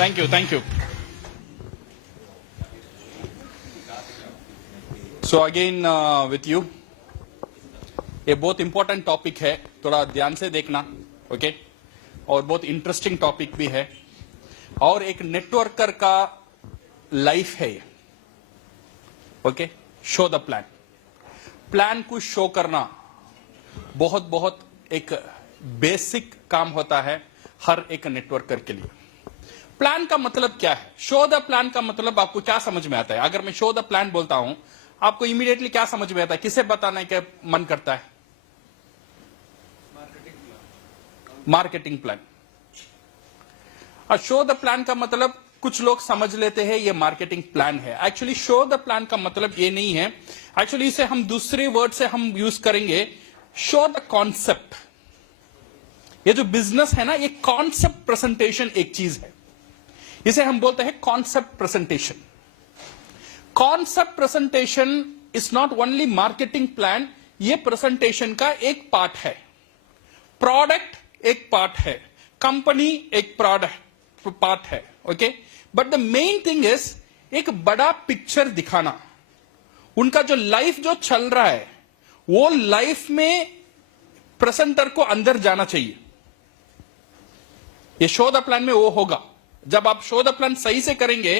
Thank you. So again with you, ये बहुत important topic है, थोड़ा ध्यान से देखना, ओके? और बहुत इंटरेस्टिंग टॉपिक भी है, और एक नेटवर्कर का लाइफ है ये, okay? Show the plan, plan को शो करना बहुत बहुत एक बेसिक काम होता है हर एक नेटवर्कर के लिए। प्लान का मतलब क्या है? शो द प्लान का मतलब आपको क्या समझ में आता है? अगर मैं शो द प्लान बोलता हूं, आपको इमीडिएटली क्या समझ में आता है? किसे बताने का मन करता है? Marketing plan. और शो द प्लान का मतलब कुछ लोग समझ लेते हैं ये मार्केटिंग प्लान है। एक्चुअली शो द प्लान का मतलब ये नहीं है। एक्चुअली इसे हम दूसरे वर्ड से हम यूज करेंगे, शो द कॉन्सेप्ट। ये जो बिजनेस है ना, ये कॉन्सेप्ट प्रेजेंटेशन एक चीज है, इसे हम बोलते हैं concept presentation. Concept presentation is not only marketing plan, ये प्रेजेंटेशन का एक पार्ट है। प्रोडक्ट एक पार्ट है, कंपनी एक प्रोडक्ट पार्ट है, okay? But the main thing is एक बड़ा पिक्चर दिखाना। उनका जो लाइफ जो चल रहा है, वो लाइफ में प्रेजेंटर को अंदर जाना चाहिए। ये शो द प्लान में वो होगा। जब आप शो द प्लान सही से करेंगे,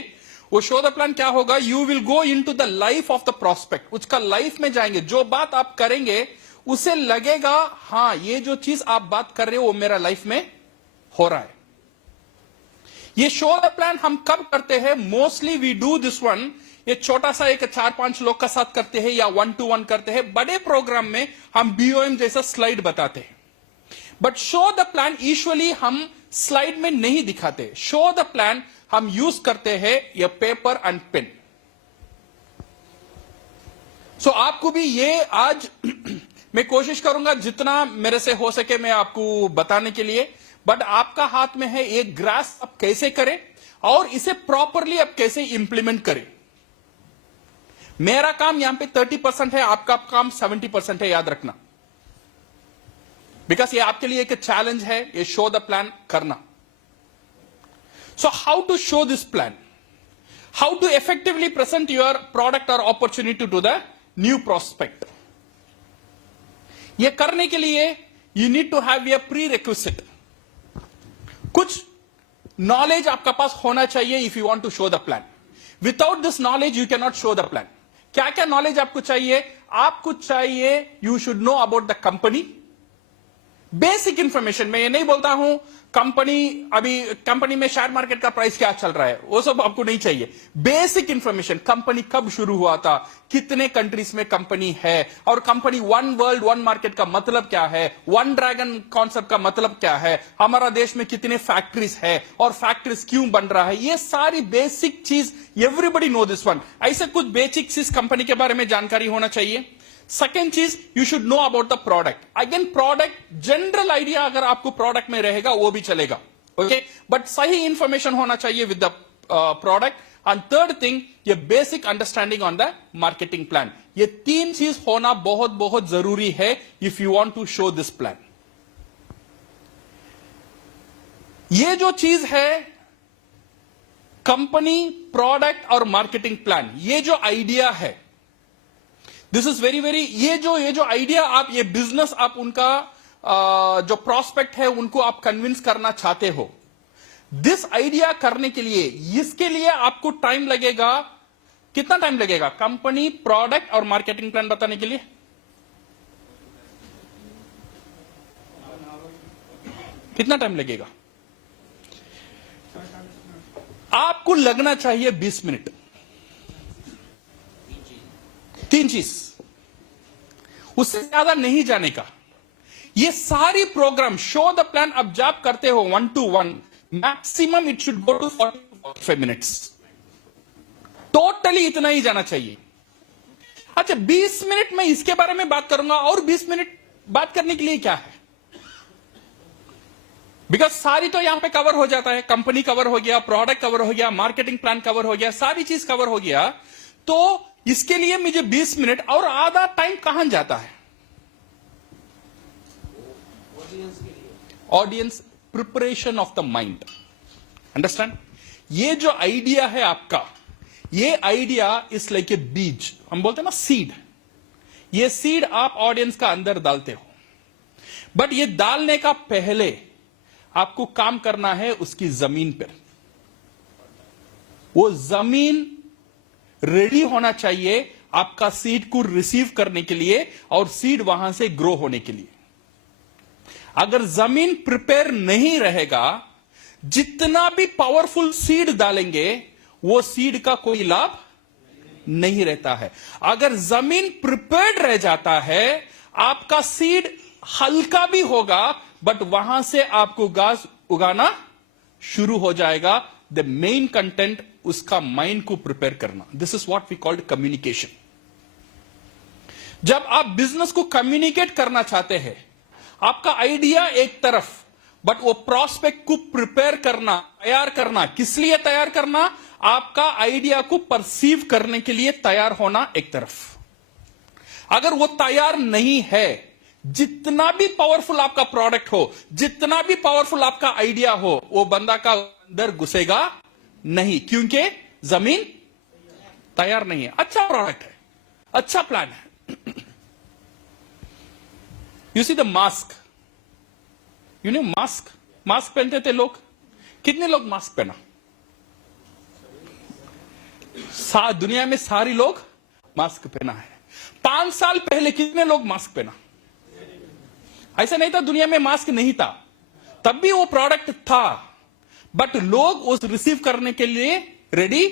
वो शो द प्लान क्या होगा? You will go into the life of the prospect, उसका लाइफ में जाएंगे। जो बात आप करेंगे उसे लगेगा हां, ये जो चीज आप बात कर रहे हो वो मेरा लाइफ में हो रहा है। ये शो द प्लान हम कब करते हैं? Mostly we do this one, ये छोटा सा एक 4-5 लोग का साथ करते हैं या 1-to-1 करते हैं। बड़े प्रोग्राम में हम BOM जैसा स्लाइड बताते हैं। But show the plan usually हम स्लाइड में नहीं दिखाते। शो द प्लान हम यूज करते हैं ये पेपर एंड पेन। सो आपको भी ये आज मैं कोशिश करूंगा जितना मेरे से हो सके मैं आपको बताने के लिए, बट आपका हाथ में है एक ग्रास आप कैसे करें और इसे प्रॉपरली आप कैसे इंप्लीमेंट करें। मेरा काम यहां पे 30% है, आपका काम 70% है, याद रखना। बिकॉज ये आपके लिए एक चैलेंज है, ये शो द प्लान करना। So how to show this plan, how to effectively present your product और opportunity to the new prospect. ये करने के लिए you need to have a prerequisite, कुछ नॉलेज आपका पास होना चाहिए if you want to show the plan. Without this knowledge you can not show the plan. क्या क्या नॉलेज आपको चाहिए? आपको चाहिए you should know about the company, basic information. मैं ये नहीं बोलता हूं कंपनी, अभी कंपनी में शेयर मार्केट का प्राइस क्या चल रहा है, वो सब आपको नहीं चाहिए। बेसिक इंफॉर्मेशन, कंपनी कब शुरू हुआ था, कितने कंट्रीज में कंपनी है, और company one world one market का मतलब क्या है, वन ड्रैगन कॉन्सेप्ट का मतलब क्या है, हमारा देश में कितने फैक्ट्रीज है और फैक्ट्रीज क्यों बन रहा है, ये सारी बेसिक चीज एवरीबडी नो दिस वन। ऐसे कुछ बेसिक चीज कंपनी के बारे में जानकारी होना चाहिए। सेकेंड चीज, you should know about the product. Again product, general idea अगर आपको प्रोडक्ट में रहेगा वो भी चलेगा, ओके? बट सही इंफॉर्मेशन होना चाहिए with the product. And third thing, ये basic understanding on the marketing plan. ये तीन चीज होना बहुत बहुत जरूरी है if you want to show this plan. ये जो चीज है कंपनी, प्रोडक्ट और मार्केटिंग प्लान, ये जो आइडिया है, दिस इज वेरी वेरी, ये जो आइडिया आप, ये बिजनेस आप उनका जो प्रोस्पेक्ट है उनको आप कन्विंस करना चाहते हो, दिस आइडिया करने के लिए, इसके लिए आपको टाइम लगेगा। कितना टाइम लगेगा? कंपनी, प्रोडक्ट और मार्केटिंग प्लान बताने के लिए कितना टाइम लगेगा? आपको लगना चाहिए 20 मिनट। तीन चीज, उससे ज्यादा नहीं जाने का। ये सारी प्रोग्राम शो द प्लान अब जब करते हो 1-to-1, maximum it should go to 45 minutes. Totally इतना ही जाना चाहिए। अच्छा, 20 मिनट में इसके बारे में बात करूंगा, और 20 मिनट बात करने के लिए क्या है? बिकॉज सारी तो यहां पे कवर हो जाता है। कंपनी कवर हो गया, प्रोडक्ट कवर हो गया, मार्केटिंग प्लान कवर हो गया, सारी चीज कवर हो गया। तो इसके लिए मुझे 20 मिनट और आधा टाइम कहां जाता है? Audience, preparation of the mind. Understand? ये जो आइडिया है आपका, ये आइडिया इस लाइक ए बीज, हम बोलते हैं ना सीड। ये सीड आप ऑडियंस का अंदर डालते हो, बट ये डालने का पहले आपको काम करना है उसकी जमीन पर। वो जमीन रेडी होना चाहिए आपका सीड को रिसीव करने के लिए और सीड वहां से ग्रो होने के लिए। अगर जमीन प्रिपेयर नहीं रहेगा, जितना भी पावरफुल सीड डालेंगे वो सीड का कोई लाभ नहीं रहता है। अगर जमीन प्रिपेयर्ड रह जाता है, आपका सीड हल्का भी होगा बट वहां से आपको घास उगाना शुरू हो जाएगा। द मेन कंटेंट उसका माइंड को प्रिपेयर करना। This is what we called communication. जब आप बिजनेस को कम्युनिकेट करना चाहते हैं, आपका आइडिया एक तरफ, बट वो प्रॉस्पेक्ट को प्रिपेयर करना, तैयार करना, किस लिए तैयार करना? आपका आइडिया को परसीव करने के लिए तैयार होना एक तरफ। अगर वो तैयार नहीं है, जितना भी पावरफुल आपका प्रोडक्ट हो, जितना भी पावरफुल आपका आइडिया हो, वो बंदा का अंदर घुसेगा नहीं, क्योंकि जमीन तैयार नहीं है। अच्छा प्रोडक्ट है, अच्छा प्लान है। You see the mask, you know mask, mask पहनते थे लोग। कितने लोग मास्क पहना? दुनिया में सारी लोग मास्क पहना है। 5 साल पहले कितने लोग मास्क पहना? ऐसा नहीं था दुनिया में मास्क नहीं था, तब भी वो प्रोडक्ट था, बट लोग उस रिसीव करने के लिए रेडी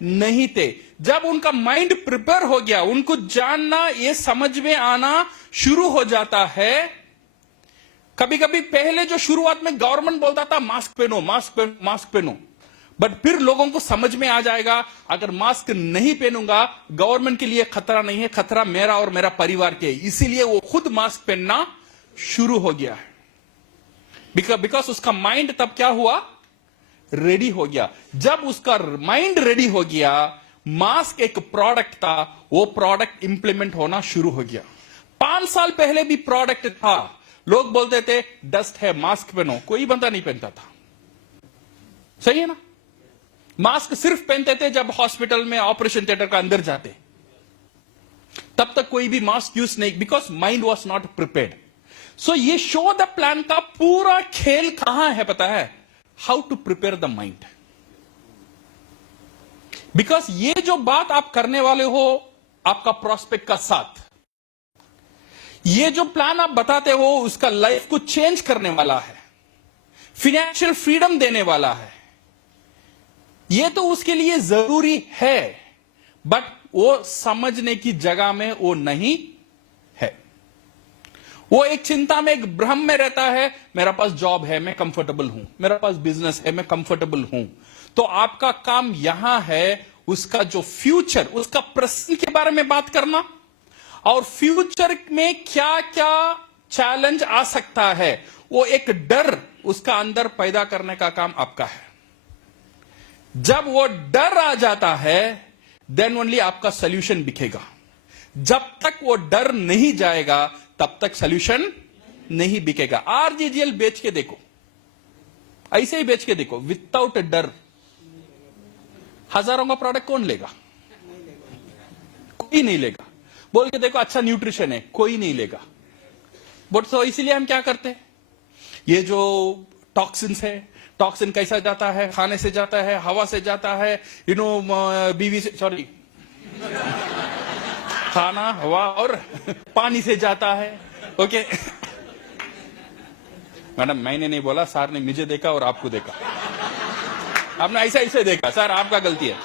नहीं थे। जब उनका माइंड प्रिपेयर हो गया, उनको जानना, ये समझ में आना शुरू हो जाता है। कभी कभी पहले जो शुरुआत में गवर्नमेंट बोलता था मास्क पहनो, मास्क पहनो, मास्क पहनो, बट फिर लोगों को समझ में आ जाएगा अगर मास्क नहीं पहनूंगा, गवर्नमेंट के लिए खतरा नहीं है, खतरा मेरा और मेरा परिवार के। इसीलिए वो खुद मास्क पहनना शुरू हो गया है। बिकॉज उसका माइंड तब क्या हुआ? रेडी हो गया। जब उसका माइंड रेडी हो गया, मास्क एक प्रोडक्ट था, वो प्रोडक्ट इंप्लीमेंट होना शुरू हो गया। 5 साल पहले भी प्रोडक्ट था, लोग बोलते थे डस्ट है मास्क पहनो, कोई बंदा नहीं पहनता था। सही है ना? मास्क सिर्फ पहनते थे जब हॉस्पिटल में ऑपरेशन थिएटर का अंदर जाते, तब तक कोई भी मास्क यूज नहीं, because mind was not prepared. So ये शो द प्लान का पूरा खेल कहां है पता है? How to prepare the mind. Because ये जो बात आप करने वाले हो आपका प्रॉस्पेक्ट का साथ, ये जो प्लान आप बताते हो उसका लाइफ को चेंज करने वाला है, फिनेंशियल फ्रीडम देने वाला है, ये तो उसके लिए जरूरी है, बट वो समझने की जगह में वो नहीं है। वो एक चिंता में, एक भ्रम में रहता है, मेरा पास जॉब है, मैं कंफर्टेबल हूं, मेरा पास बिजनेस है, मैं कंफर्टेबल हूं। तो आपका काम यहां है उसका जो फ्यूचर, उसका प्रेजेंट के बारे में बात करना, और फ्यूचर में क्या क्या चैलेंज आ सकता है, वो एक डर उसका अंदर पैदा करने का काम आपका है। जब वो डर आ जाता है, देन ओनली आपका सॉल्यूशन दिखेगा। जब तक वो डर नहीं जाएगा, तब तक सॉल्यूशन नहीं बिकेगा। आरजीजीएल बेच के देखो, ऐसे ही बेच के देखो, विदाउट डर। हजारों का प्रोडक्ट कौन लेगा? कोई नहीं लेगा। बोल के देखो अच्छा न्यूट्रिशन है, कोई नहीं लेगा। बट तो इसीलिए हम क्या करते हैं, ये जो टॉक्सिन्स है, टॉक्सिन कैसा जाता है? खाने से जाता है, हवा से जाता है, बीवी से, सॉरी, खाना, हवा और पानी से जाता है। ओके मैडम, मैंने नहीं बोला, सर ने मुझे देखा और आपको देखा, आपने ऐसा ऐसे देखा, सर आपका गलती है।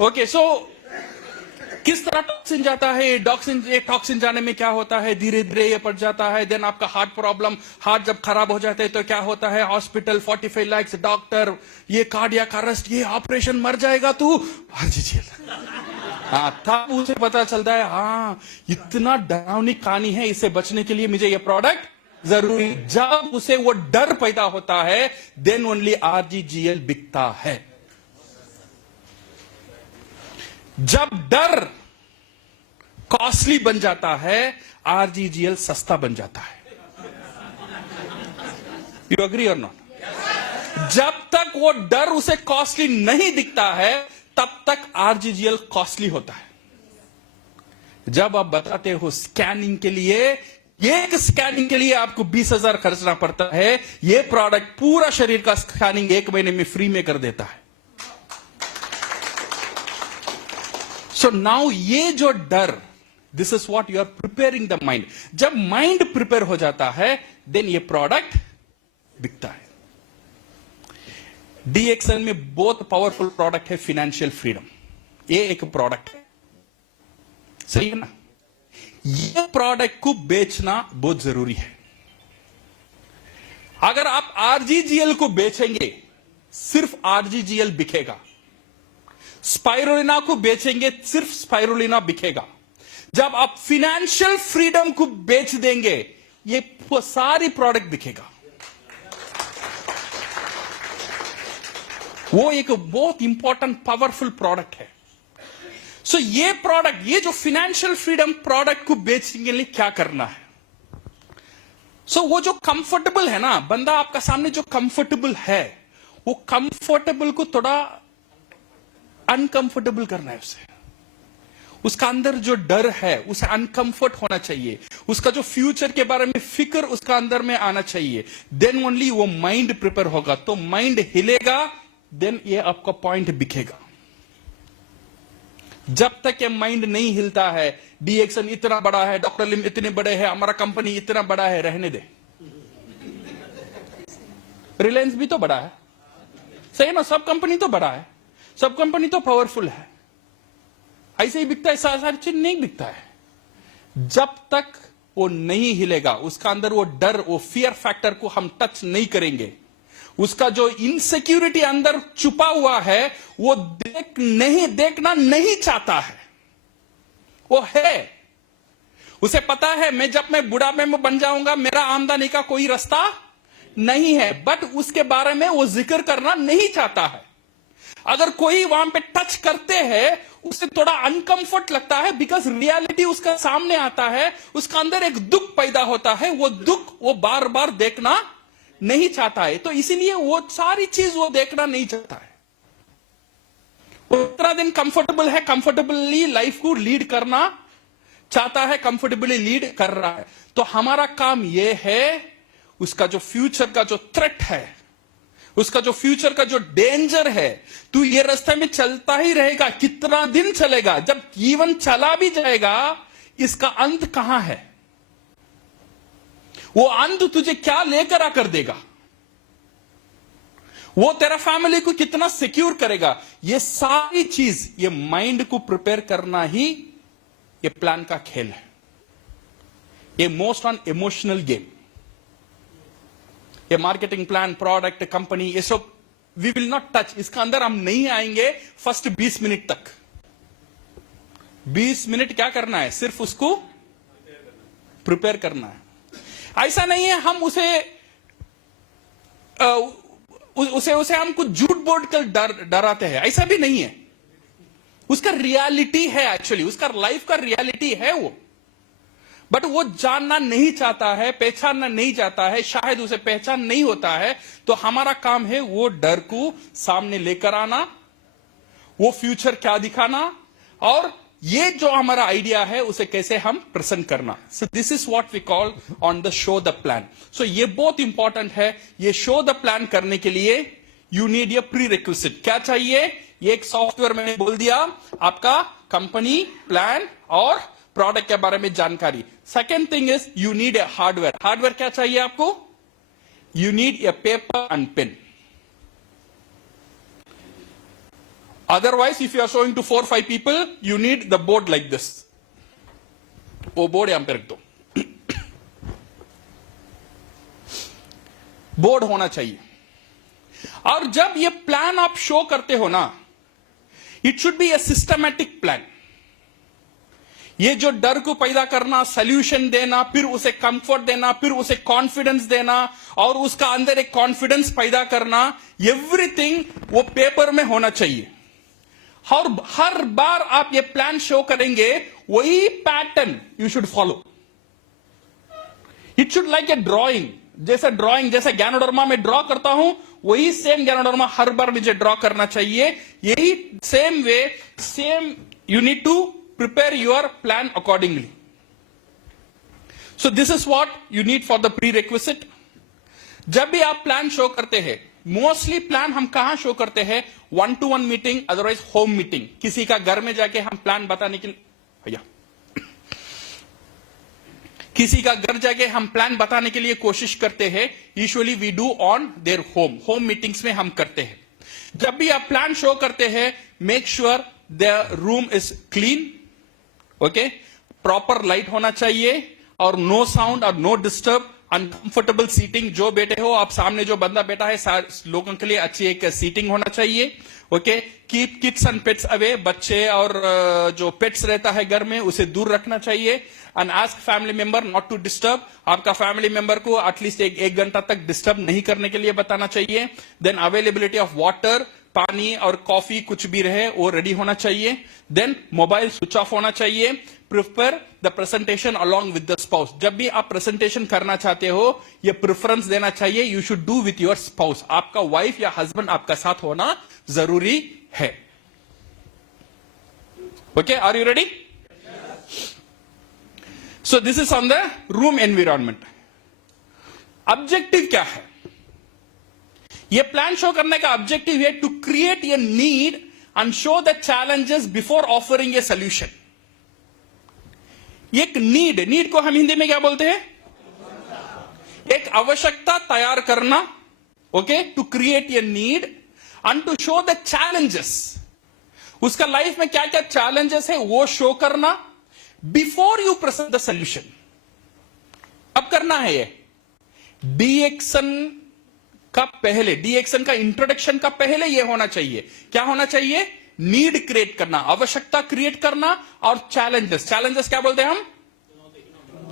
ओके, सो किस तरह टॉक्सिन जाता है? टॉक्सिन जाने में क्या होता है? धीरे धीरे ये पड़ जाता है। देन आपका हार्ट प्रॉब्लम, हार्ट जब खराब हो जाता है तो क्या होता है? हॉस्पिटल, 45 लाख, डॉक्टर, ये कार्डियक अरेस्ट, ये ऑपरेशन, मर जाएगा तू। हाँ, तब उसे पता चलता है हाँ इतना डरावनी कहानी है, इससे बचने के लिए मुझे ये प्रोडक्ट जरूरी। जब उसे वो डर पैदा होता है, देन ओनली आरजीजीएल बिकता है। जब डर कॉस्टली बन जाता है, आरजीजीएल सस्ता बन जाता है। यू एग्री और नॉट? जब तक वो डर उसे कॉस्टली नहीं दिखता है तब तक आरजीजीएल कॉस्टली होता है। जब आप बताते हो स्कैनिंग के लिए, एक स्कैनिंग के लिए आपको 20,000 खर्चना पड़ता है, ये प्रोडक्ट पूरा शरीर का स्कैनिंग 1 महीने में फ्री में कर देता है। सो नाउ ये जो डर, this is what you are preparing the mind. जब माइंड प्रिपेयर हो जाता है देन ये प्रोडक्ट बिकता है। डीएक्सएल में बहुत पावरफुल प्रोडक्ट है फाइनेंशियल फ्रीडम, ये एक प्रोडक्ट है, सही है ना। ये प्रोडक्ट को बेचना बहुत जरूरी है। अगर आप आरजीजीएल को बेचेंगे सिर्फ आरजीजीएल बिकेगा, स्पाइरुलिना को बेचेंगे सिर्फ स्पाइरुलिना बिकेगा। जब आप फाइनेंशियल फ्रीडम को बेच देंगे ये सारी प्रोडक्ट बिकेगा। वो एक बहुत इंपॉर्टेंट पावरफुल प्रोडक्ट है। सो ये प्रोडक्ट, ये जो फाइनेंशियल फ्रीडम प्रोडक्ट को बेचने के लिए क्या करना है? सो वो जो कंफर्टेबल है ना, बंदा आपका सामने जो कंफर्टेबल है, वो कंफर्टेबल को थोड़ा अनकंफर्टेबल करना है उसे। उसका अंदर जो डर है उसे अनकंफर्ट होना चाहिए, उसका जो फ्यूचर के बारे में फिक्र उसका अंदर में आना चाहिए। देन ओनली वो माइंड प्रिपेयर होगा। तो माइंड हिलेगा देन ये आपका पॉइंट बिकेगा। जब तक ये माइंड नहीं हिलता है, डीएक्सएल इतना बड़ा है, डॉक्टर लिम इतने बड़े हैं, हमारा कंपनी इतना बड़ा है, रहने दे। रिलायंस भी तो बड़ा है, सही ना, सब कंपनी तो बड़ा है, सब कंपनी तो पावरफुल है, ऐसे ही बिकता है, सारी चीज नहीं बिकता है। जब तक वो नहीं हिलेगा, उसका अंदर वो डर, वो फियर फैक्टर को हम टच नहीं करेंगे, उसका जो इनसिक्योरिटी अंदर छुपा हुआ है वो देखना नहीं चाहता है, वो है, उसे पता है जब मैं बुढ़ापे में बन जाऊंगा मेरा आमदनी का कोई रास्ता नहीं है, बट उसके बारे में वो जिक्र करना नहीं चाहता है। अगर कोई वहां पे टच करते हैं उसे थोड़ा अनकंफर्ट लगता है, बिकॉज रियलिटी उसका सामने आता है, उसका अंदर एक दुख पैदा होता है, वो दुख वो बार बार देखना नहीं चाहता है। तो इसीलिए वो सारी चीज वो देखना नहीं चाहता है। वो इतना दिन कंफर्टेबल है, कंफर्टेबली लाइफ को लीड करना चाहता है, कंफर्टेबली लीड कर रहा है। तो हमारा काम यह है उसका जो फ्यूचर का जो थ्रेट है, उसका जो फ्यूचर का जो डेंजर है, तू ये रास्ते में चलता ही रहेगा, कितना दिन चलेगा, जब जीवन चला भी जाएगा इसका अंत कहां है, वो अंत तुझे क्या लेकर आकर देगा, वो तेरा फैमिली को कितना सिक्योर करेगा, ये सारी चीज, ये माइंड को प्रिपेयर करना ही ये प्लान का खेल है। ये मोस्ट ऑन इमोशनल गेम। ये मार्केटिंग प्लान, प्रोडक्ट, कंपनी, ये सब वी विल नॉट टच, इसका अंदर हम नहीं आएंगे फर्स्ट 20 मिनट तक। 20 मिनट क्या करना है, सिर्फ उसको प्रिपेयर करना है। ऐसा नहीं है हम उसे हम कुछ झूठ बोल कर डराते हैं, ऐसा भी नहीं है। उसका रियलिटी है, एक्चुअली उसका लाइफ का रियलिटी है वो, बट वो जानना नहीं चाहता है, पहचानना नहीं चाहता है, शायद उसे पहचान नहीं होता है। तो हमारा काम है वो डर को सामने लेकर आना, वो फ्यूचर क्या दिखाना, और ये जो हमारा आइडिया है उसे कैसे हम प्रेजेंट करना। So this is what we call on the show the plan. So ये बहुत इंपॉर्टेंट है। ये शो द प्लान करने के लिए you need A pre requisite. क्या चाहिए? ये एक सॉफ्टवेयर मैंने बोल दिया, आपका कंपनी प्लान और प्रोडक्ट के बारे में जानकारी। Second thing is you need a hardware. Hardware क्या चाहिए आपको? You need a paper and pen. Otherwise, if you are showing to 4-5 people, you need the board like this. वो बोर्ड यहां पे रख दो। बोर्ड होना चाहिए। और जब ये प्लान आप शो करते हो ना, it should be A systematic plan. ये जो डर को पैदा करना, सोल्यूशन देना, फिर उसे कंफर्ट देना, फिर उसे कॉन्फिडेंस देना, और उसका अंदर एक कॉन्फिडेंस पैदा करना, एवरीथिंग वो पेपर में होना चाहिए। और हर बार आप ये प्लान शो करेंगे, वही pattern you should follow. It should like a drawing. जैसे ड्राइंग, जैसे गैनोडर्मा में ड्रॉ करता हूं, वही सेम गैनोडर्मा हर बार मुझे ड्रॉ करना चाहिए। यही same way, same you need to prepare your plan accordingly. So this is what you need for the prerequisite. जब भी आप प्लान शो करते हैं, मोस्टली प्लान हम कहां शो करते हैं? 1-to-1 meeting, otherwise home meeting, किसी का घर में जाके हम प्लान बताने के लिए, भैया किसी का घर जाके हम प्लान बताने के लिए कोशिश करते हैं। Usually we do on their home meetings में हम करते हैं। जब भी आप प्लान शो करते हैं, make sure the room is clean, okay, proper light होना चाहिए और नो साउंड और नो डिस्टर्ब, अनकंफर्टेबल सीटिंग। जो बैठे हो आप, सामने जो बंदा बैठा है, लोगों के लिए अच्छी एक सीटिंग होना चाहिए, okay. Keep kids and pets away, बच्चे और जो पेट्स रहता है घर में उसे दूर रखना चाहिए। And ask family member not to disturb, आपका फैमिली मेंबर को एटलीस्ट एक घंटा तक डिस्टर्ब नहीं करने के लिए बताना चाहिए। देन अवेलेबिलिटी ऑफ वाटर, पानी और कॉफी कुछ भी रहे वो रेडी होना चाहिए। देन मोबाइल स्विच ऑफ होना चाहिए। Prepare the presentation along with the spouse. जब भी आप प्रेजेंटेशन करना चाहते हो, ये प्रेफरेंस देना चाहिए, you should do with your spouse. आपका वाइफ या हस्बैंड आपका साथ होना जरूरी है। Okay, are you ready? So this is on the room environment. Objective क्या है? ये प्लान शो करने का ऑब्जेक्टिव है to create a need and show the challenges before offering a solution. एक नीड को हम हिंदी में क्या बोलते हैं? एक आवश्यकता तैयार करना, okay, to create a need and to show the challenges. उसका लाइफ में क्या क्या चैलेंजेस है वो शो करना before you present the solution. अब करना है ये डी-एक्शन का पहले, डी-एक्शन का इंट्रोडक्शन का पहले ये होना चाहिए। क्या होना चाहिए? नीड क्रिएट करना, आवश्यकता क्रिएट करना, और चैलेंजेस क्या बोलते हैं हम?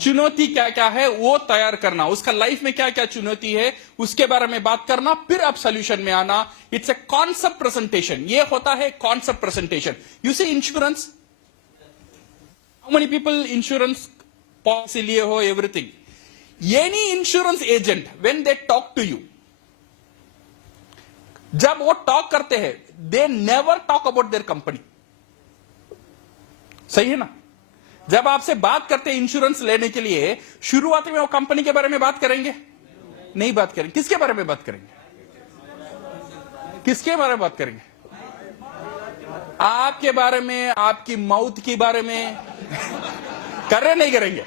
चुनौती क्या क्या है वो तैयार करना। उसका लाइफ में क्या क्या चुनौती है उसके बारे में बात करना, फिर आप सोल्यूशन में आना। It's a concept presentation. ये होता है concept presentation. You see insurance, how many people insurance policy लिए हो, everything. Any insurance agent when they talk to you, जब वो टॉक करते हैं, they never talk about their company. सही है ना? जब आपसे बात करते हैं इंश्योरेंस लेने के लिए, शुरुआत में वो कंपनी के बारे में बात करेंगे? नहीं बात करेंगे। किसके बारे में बात करेंगे? किसके बारे में बात करेंगे? आपके बारे में, आपकी मौत के बारे में कर रहे नहीं करेंगे?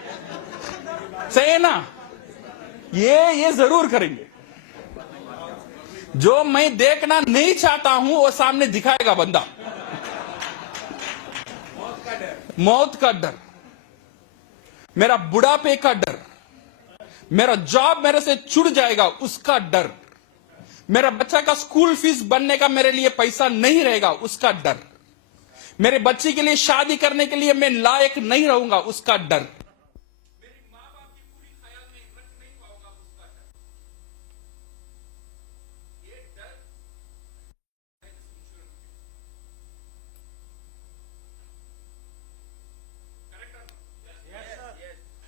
सही है ना? ये जरूर करेंगे। जो मैं देखना नहीं चाहता हूं वो सामने दिखाएगा बंदा। मौत का डर, मेरा बुढ़ापे का डर, मेरा जॉब मेरे से छूट जाएगा उसका डर, मेरा बच्चा का स्कूल फीस बनने का मेरे लिए पैसा नहीं रहेगा उसका डर, मेरे बच्चे के लिए शादी करने के लिए मैं लायक नहीं रहूंगा उसका डर, मेरी मां बाप की पूरी ख्याल में रख नहीं पाऊंगा उसका डर। ये डर करेक्ट है? Yes sir.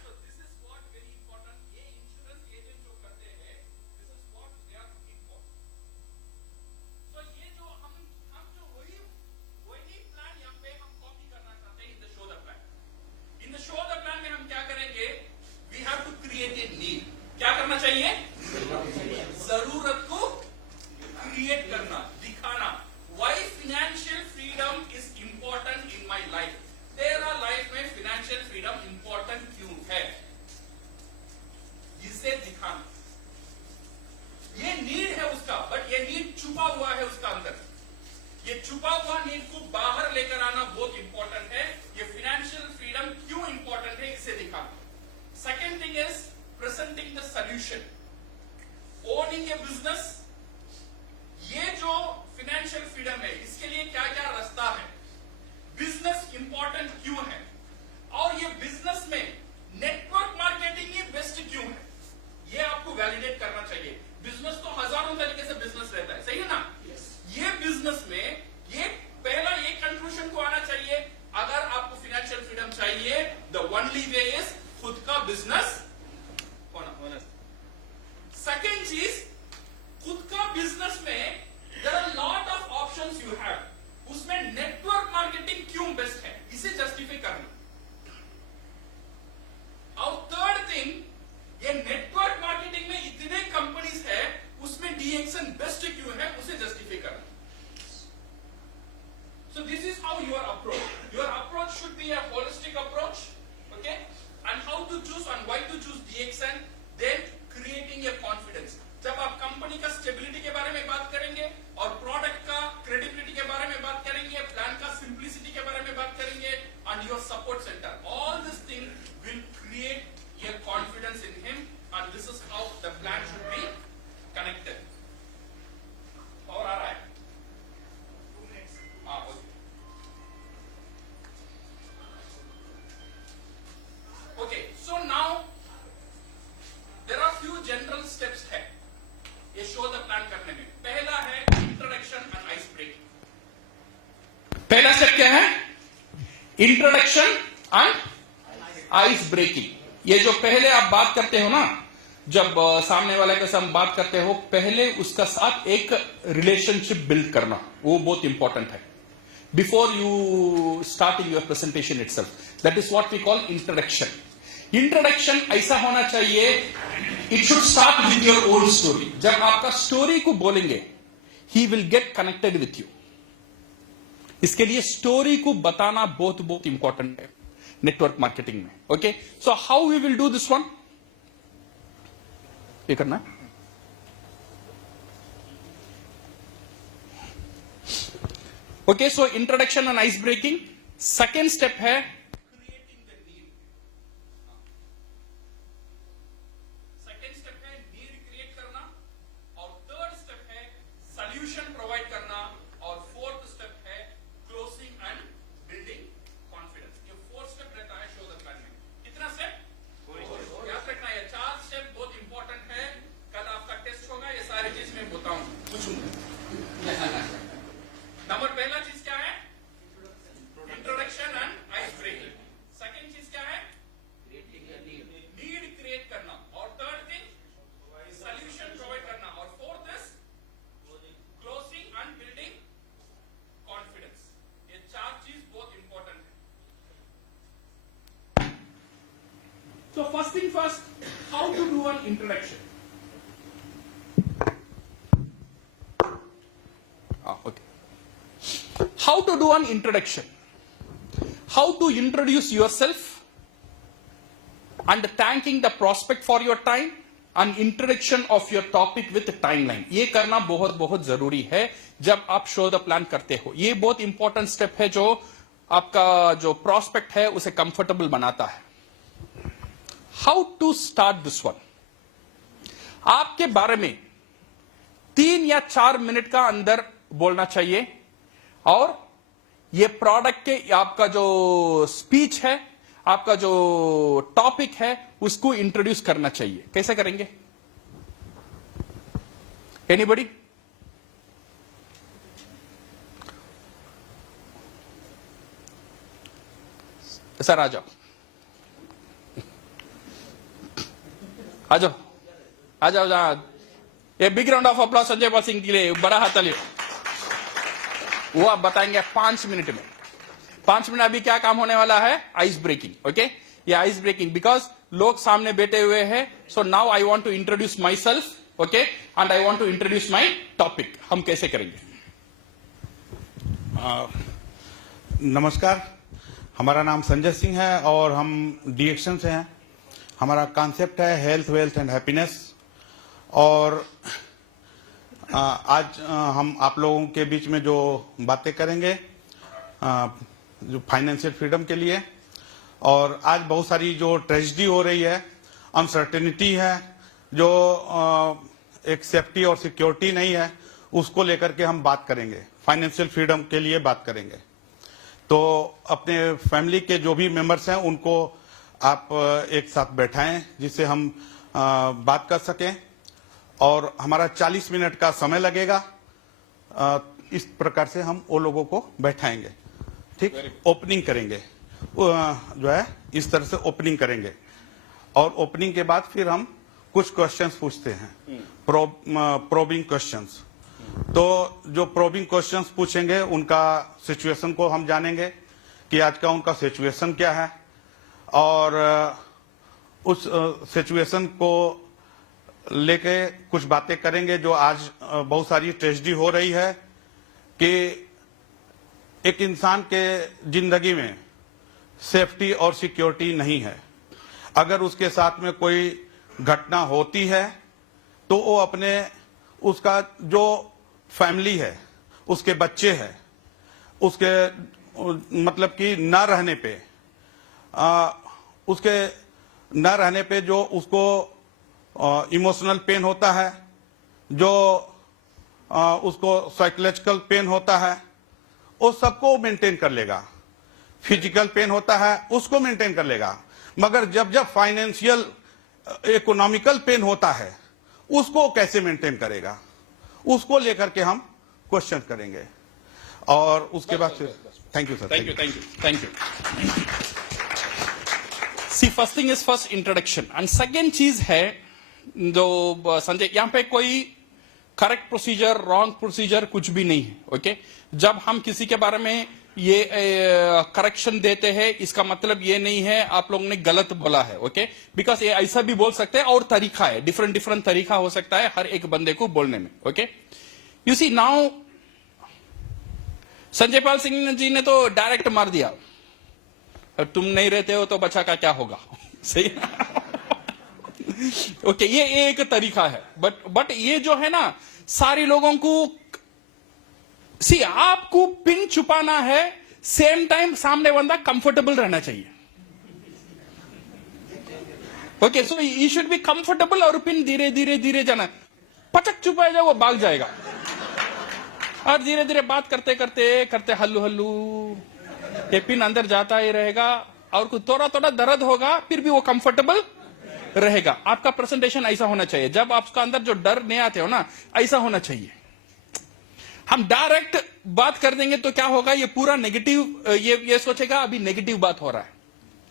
So this is what very important. ये इंश्योरेंस एजेंट जो करते हैं, this is what they are looking for. So ये जो हम जो वही प्लान यहाँ पे हम कॉपी करना चाहते हैं in the show the plan. In the show the plan में हम क्या करेंगे? We have to create a need. क्या करना चाहिए? जरूरत को क्रिएट करना, दिखाना। Why financial freedom is important in my life? तेरा लाइफ में फाइनेंशियल फ्रीडम इंपॉर्टेंट क्यों है? इसे दिखाना। ये नीड है उसका, बट ये नीड छुपा हुआ है उसका अंदर। ये छुपा हुआ नीड को बाहर लेकर आना बहुत इंपॉर्टेंट है। ये फाइनेंशियल फ्रीडम क्यों इंपॉर्टेंट है इसे दिखाना। Second thing is presenting the solution. Owning a business, ये जो फाइनेंशियल फ्रीडम है इसके लिए क्या क्या रास्ता है, बिजनेस इंपॉर्टेंट क्यों है, और ये बिजनेस में नेटवर्क मार्केटिंग ही बेस्ट क्यों है, ये आपको वैलिडेट करना चाहिए। बिजनेस तो हजारों तरीके से बिजनेस रहता है, सही है ना? ये बिजनेस में ये पहला ये कंक्लूजन को आना चाहिए, अगर आपको फाइनेंशियल फ्रीडम चाहिए, द ओनली वे इज खुद का बिजनेस होना। सेकेंड चीज, खुद का बिजनेस में there are lot of options you have, उसमें नेटवर्क मार्केटिंग क्यों बेस्ट है, इसे जस्टिफाई करना। और थर्ड थिंग, ये नेटवर्क मार्केटिंग में इतने कंपनीज है, उसमें डीएक्शन बेस्ट क्यों है, उसे जस्टिफाई करना। So this is how your approach. Your approach should be a holistic approach, okay? And how to choose and why to choose DXN, then creating a confidence. जब आप कंपनी का stability के बारे में बात करेंगे और प्रोडक्ट का क्रेडिबिलिटी के बारे में बात करेंगे, प्लान का सिंप्लिसिटी के बारे में बात करेंगे, and your support center, all this thing will create a confidence in him, and this is how the plan should be connected. और आ रहा है? Okay, so now there are few general steps है ये शो द प्लान करने में। पहला है introduction and ice breaking. पहला स्टेप क्या है? Introduction and ice breaking. ये जो पहले आप बात करते हो ना, जब सामने वाले के साथ बात करते हो, पहले उसका साथ एक रिलेशनशिप बिल्ड करना, वो बहुत इंपॉर्टेंट है। Before you starting your presentation itself, that is what we call introduction. Introduction ऐसा होना चाहिए, it should start with your own story. जब आपका स्टोरी को बोलेंगे, he will get connected with you. इसके लिए स्टोरी को बताना बहुत बहुत इंपॉर्टेंट है नेटवर्क मार्केटिंग में। Okay, so how we will do this one, ये करना है। Okay, so introduction and ice breaking. Second step है creating the need. Second step है नीड क्रिएट करना, और थर्ड स्टेप है सॉल्यूशन प्रोवाइड करना, और फोर्थ स्टेप है क्लोजिंग एंड बिल्डिंग कॉन्फिडेंस। ये फोर्थ स्टेप रहता है शो द प्लान में। कितना स्टेप याद रखना है? 4 स्टेप बहुत इंपॉर्टेंट है। कल आपका टेस्ट होगा, ये सारी चीज मैं बताऊं, पूछूंगा। नंबर पहला चीज क्या है? Introduction and ice breaking. Second चीज क्या है? नीड क्रिएट करना, और थर्ड थिंग सॉल्यूशन प्रोवाइड करना, और fourth is closing and building confidence. ये 4 चीज बहुत इंपॉर्टेंट है। So first thing first, how to do an introduction? Okay. How to do an introduction? How to introduce yourself and thanking the prospect for your time and introduction of your topic with timeline. ये करना बहुत बहुत जरूरी है जब आप show the plan करते हो। ये बहुत इंपॉर्टेंट स्टेप है जो आपका जो प्रोस्पेक्ट है उसे कंफर्टेबल बनाता है। How to start this one? आपके बारे में 3 या 4 मिनट का अंदर बोलना चाहिए, और ये प्रोडक्ट के आपका जो स्पीच है, आपका जो टॉपिक है, उसको इंट्रोड्यूस करना चाहिए। कैसे करेंगे? एनीबडी? सर आ जाओ, आ जाओ, आ जाओ, जाओ। ये big round of applause Sanjay Pal Singh के लिए, बड़ा हाथ तालियों। वो आप बताएंगे 5 मिनट में। 5 मिनट अभी क्या काम होने वाला है? Ice breaking. ओके, ये आइस ब्रेकिंग, बिकॉज लोग सामने बैठे हुए हैं। So now I want to introduce myself, okay, and I want to introduce my topic. हम कैसे करेंगे? नमस्कार, हमारा नाम संजय सिंह है और हम डीएक्शन से हैं। हमारा कॉन्सेप्ट है हेल्थ, वेल्थ एंड हैप्पीनेस। और आज हम आप लोगों के बीच में जो बातें करेंगे जो फाइनेंशियल फ्रीडम के लिए। और आज बहुत सारी जो ट्रेजेडी हो रही है, अनसर्टेनिटी है, जो एक सेफ्टी और सिक्योरिटी नहीं है, उसको लेकर के हम बात करेंगे। फाइनेंशियल फ्रीडम के लिए बात करेंगे। तो अपने फैमिली के जो भी मेंबर्स हैं उनको आप एक साथ बैठाएं जिससे हम बात कर सकें। और हमारा 40 मिनट का समय लगेगा। इस प्रकार से हम वो लोगों को बैठाएंगे। ठीक, ओपनिंग करेंगे, जो है इस तरह से ओपनिंग करेंगे। और ओपनिंग के बाद फिर हम कुछ क्वेश्चंस पूछते हैं, प्रोबिंग क्वेश्चंस। तो जो प्रोबिंग क्वेश्चंस पूछेंगे उनका सिचुएशन को हम जानेंगे कि आज का उनका सिचुएशन क्या है, और उस सिचुएशन को लेके कुछ बातें करेंगे। जो आज बहुत सारी ट्रेजेडी हो रही है कि एक इंसान के जिंदगी में सेफ्टी और सिक्योरिटी नहीं है। अगर उसके साथ में कोई घटना होती है तो वो अपने उसका जो फैमिली है, उसके बच्चे हैं, उसके मतलब कि न रहने पे उसके न रहने पे जो उसको इमोशनल पेन होता है, जो उसको साइकोलॉजिकल पेन होता है, वो सबको मेंटेन कर लेगा। फिजिकल पेन होता है उसको मेंटेन कर लेगा, मगर जब जब फाइनेंशियल इकोनॉमिकल पेन होता है उसको कैसे मेंटेन करेगा, उसको लेकर के हम क्वेश्चन करेंगे। और उसके बाद फिर thank you sir. Thank you. See first thing is first introduction, and second चीज है जो संजय, यहां पे कोई करेक्ट प्रोसीजर, रॉन्ग प्रोसीजर कुछ भी नहीं है। ओके, जब हम किसी के बारे में ये करेक्शन देते हैं, इसका मतलब ये नहीं है आप लोगों ने गलत बोला है। ओके, बिकॉज ये ऐसा भी बोल सकते हैं और तरीका है, डिफरेंट डिफरेंट तरीका हो सकता है हर एक बंदे को बोलने में। Okay, you see now Sanjay Pal Singh ji ने तो डायरेक्ट मार दिया, अब तुम नहीं रहते हो तो बच्चा का क्या होगा। सही। ओके, ये एक तरीका है, बट ये जो है ना, सारे लोगों को सी आपको पिन छुपाना है, सेम टाइम सामने बंदा कंफर्टेबल रहना चाहिए। Okay, so you should be comfortable, और पिन धीरे धीरे धीरे जाना, पचक छुपाया जाए वो भाग जाएगा, और धीरे धीरे बात करते करते करते हल्लू हल्लू ये पिन अंदर जाता ही रहेगा, और कुछ थोड़ा थोड़ा दर्द होगा, फिर भी वो कंफर्टेबल रहेगा। आपका प्रेजेंटेशन ऐसा होना चाहिए, जब आपका अंदर जो डर नहीं आते हो ना, ऐसा होना चाहिए। हम डायरेक्ट बात कर देंगे तो क्या होगा, ये पूरा नेगेटिव, ये सोचेगा अभी नेगेटिव बात हो रहा है।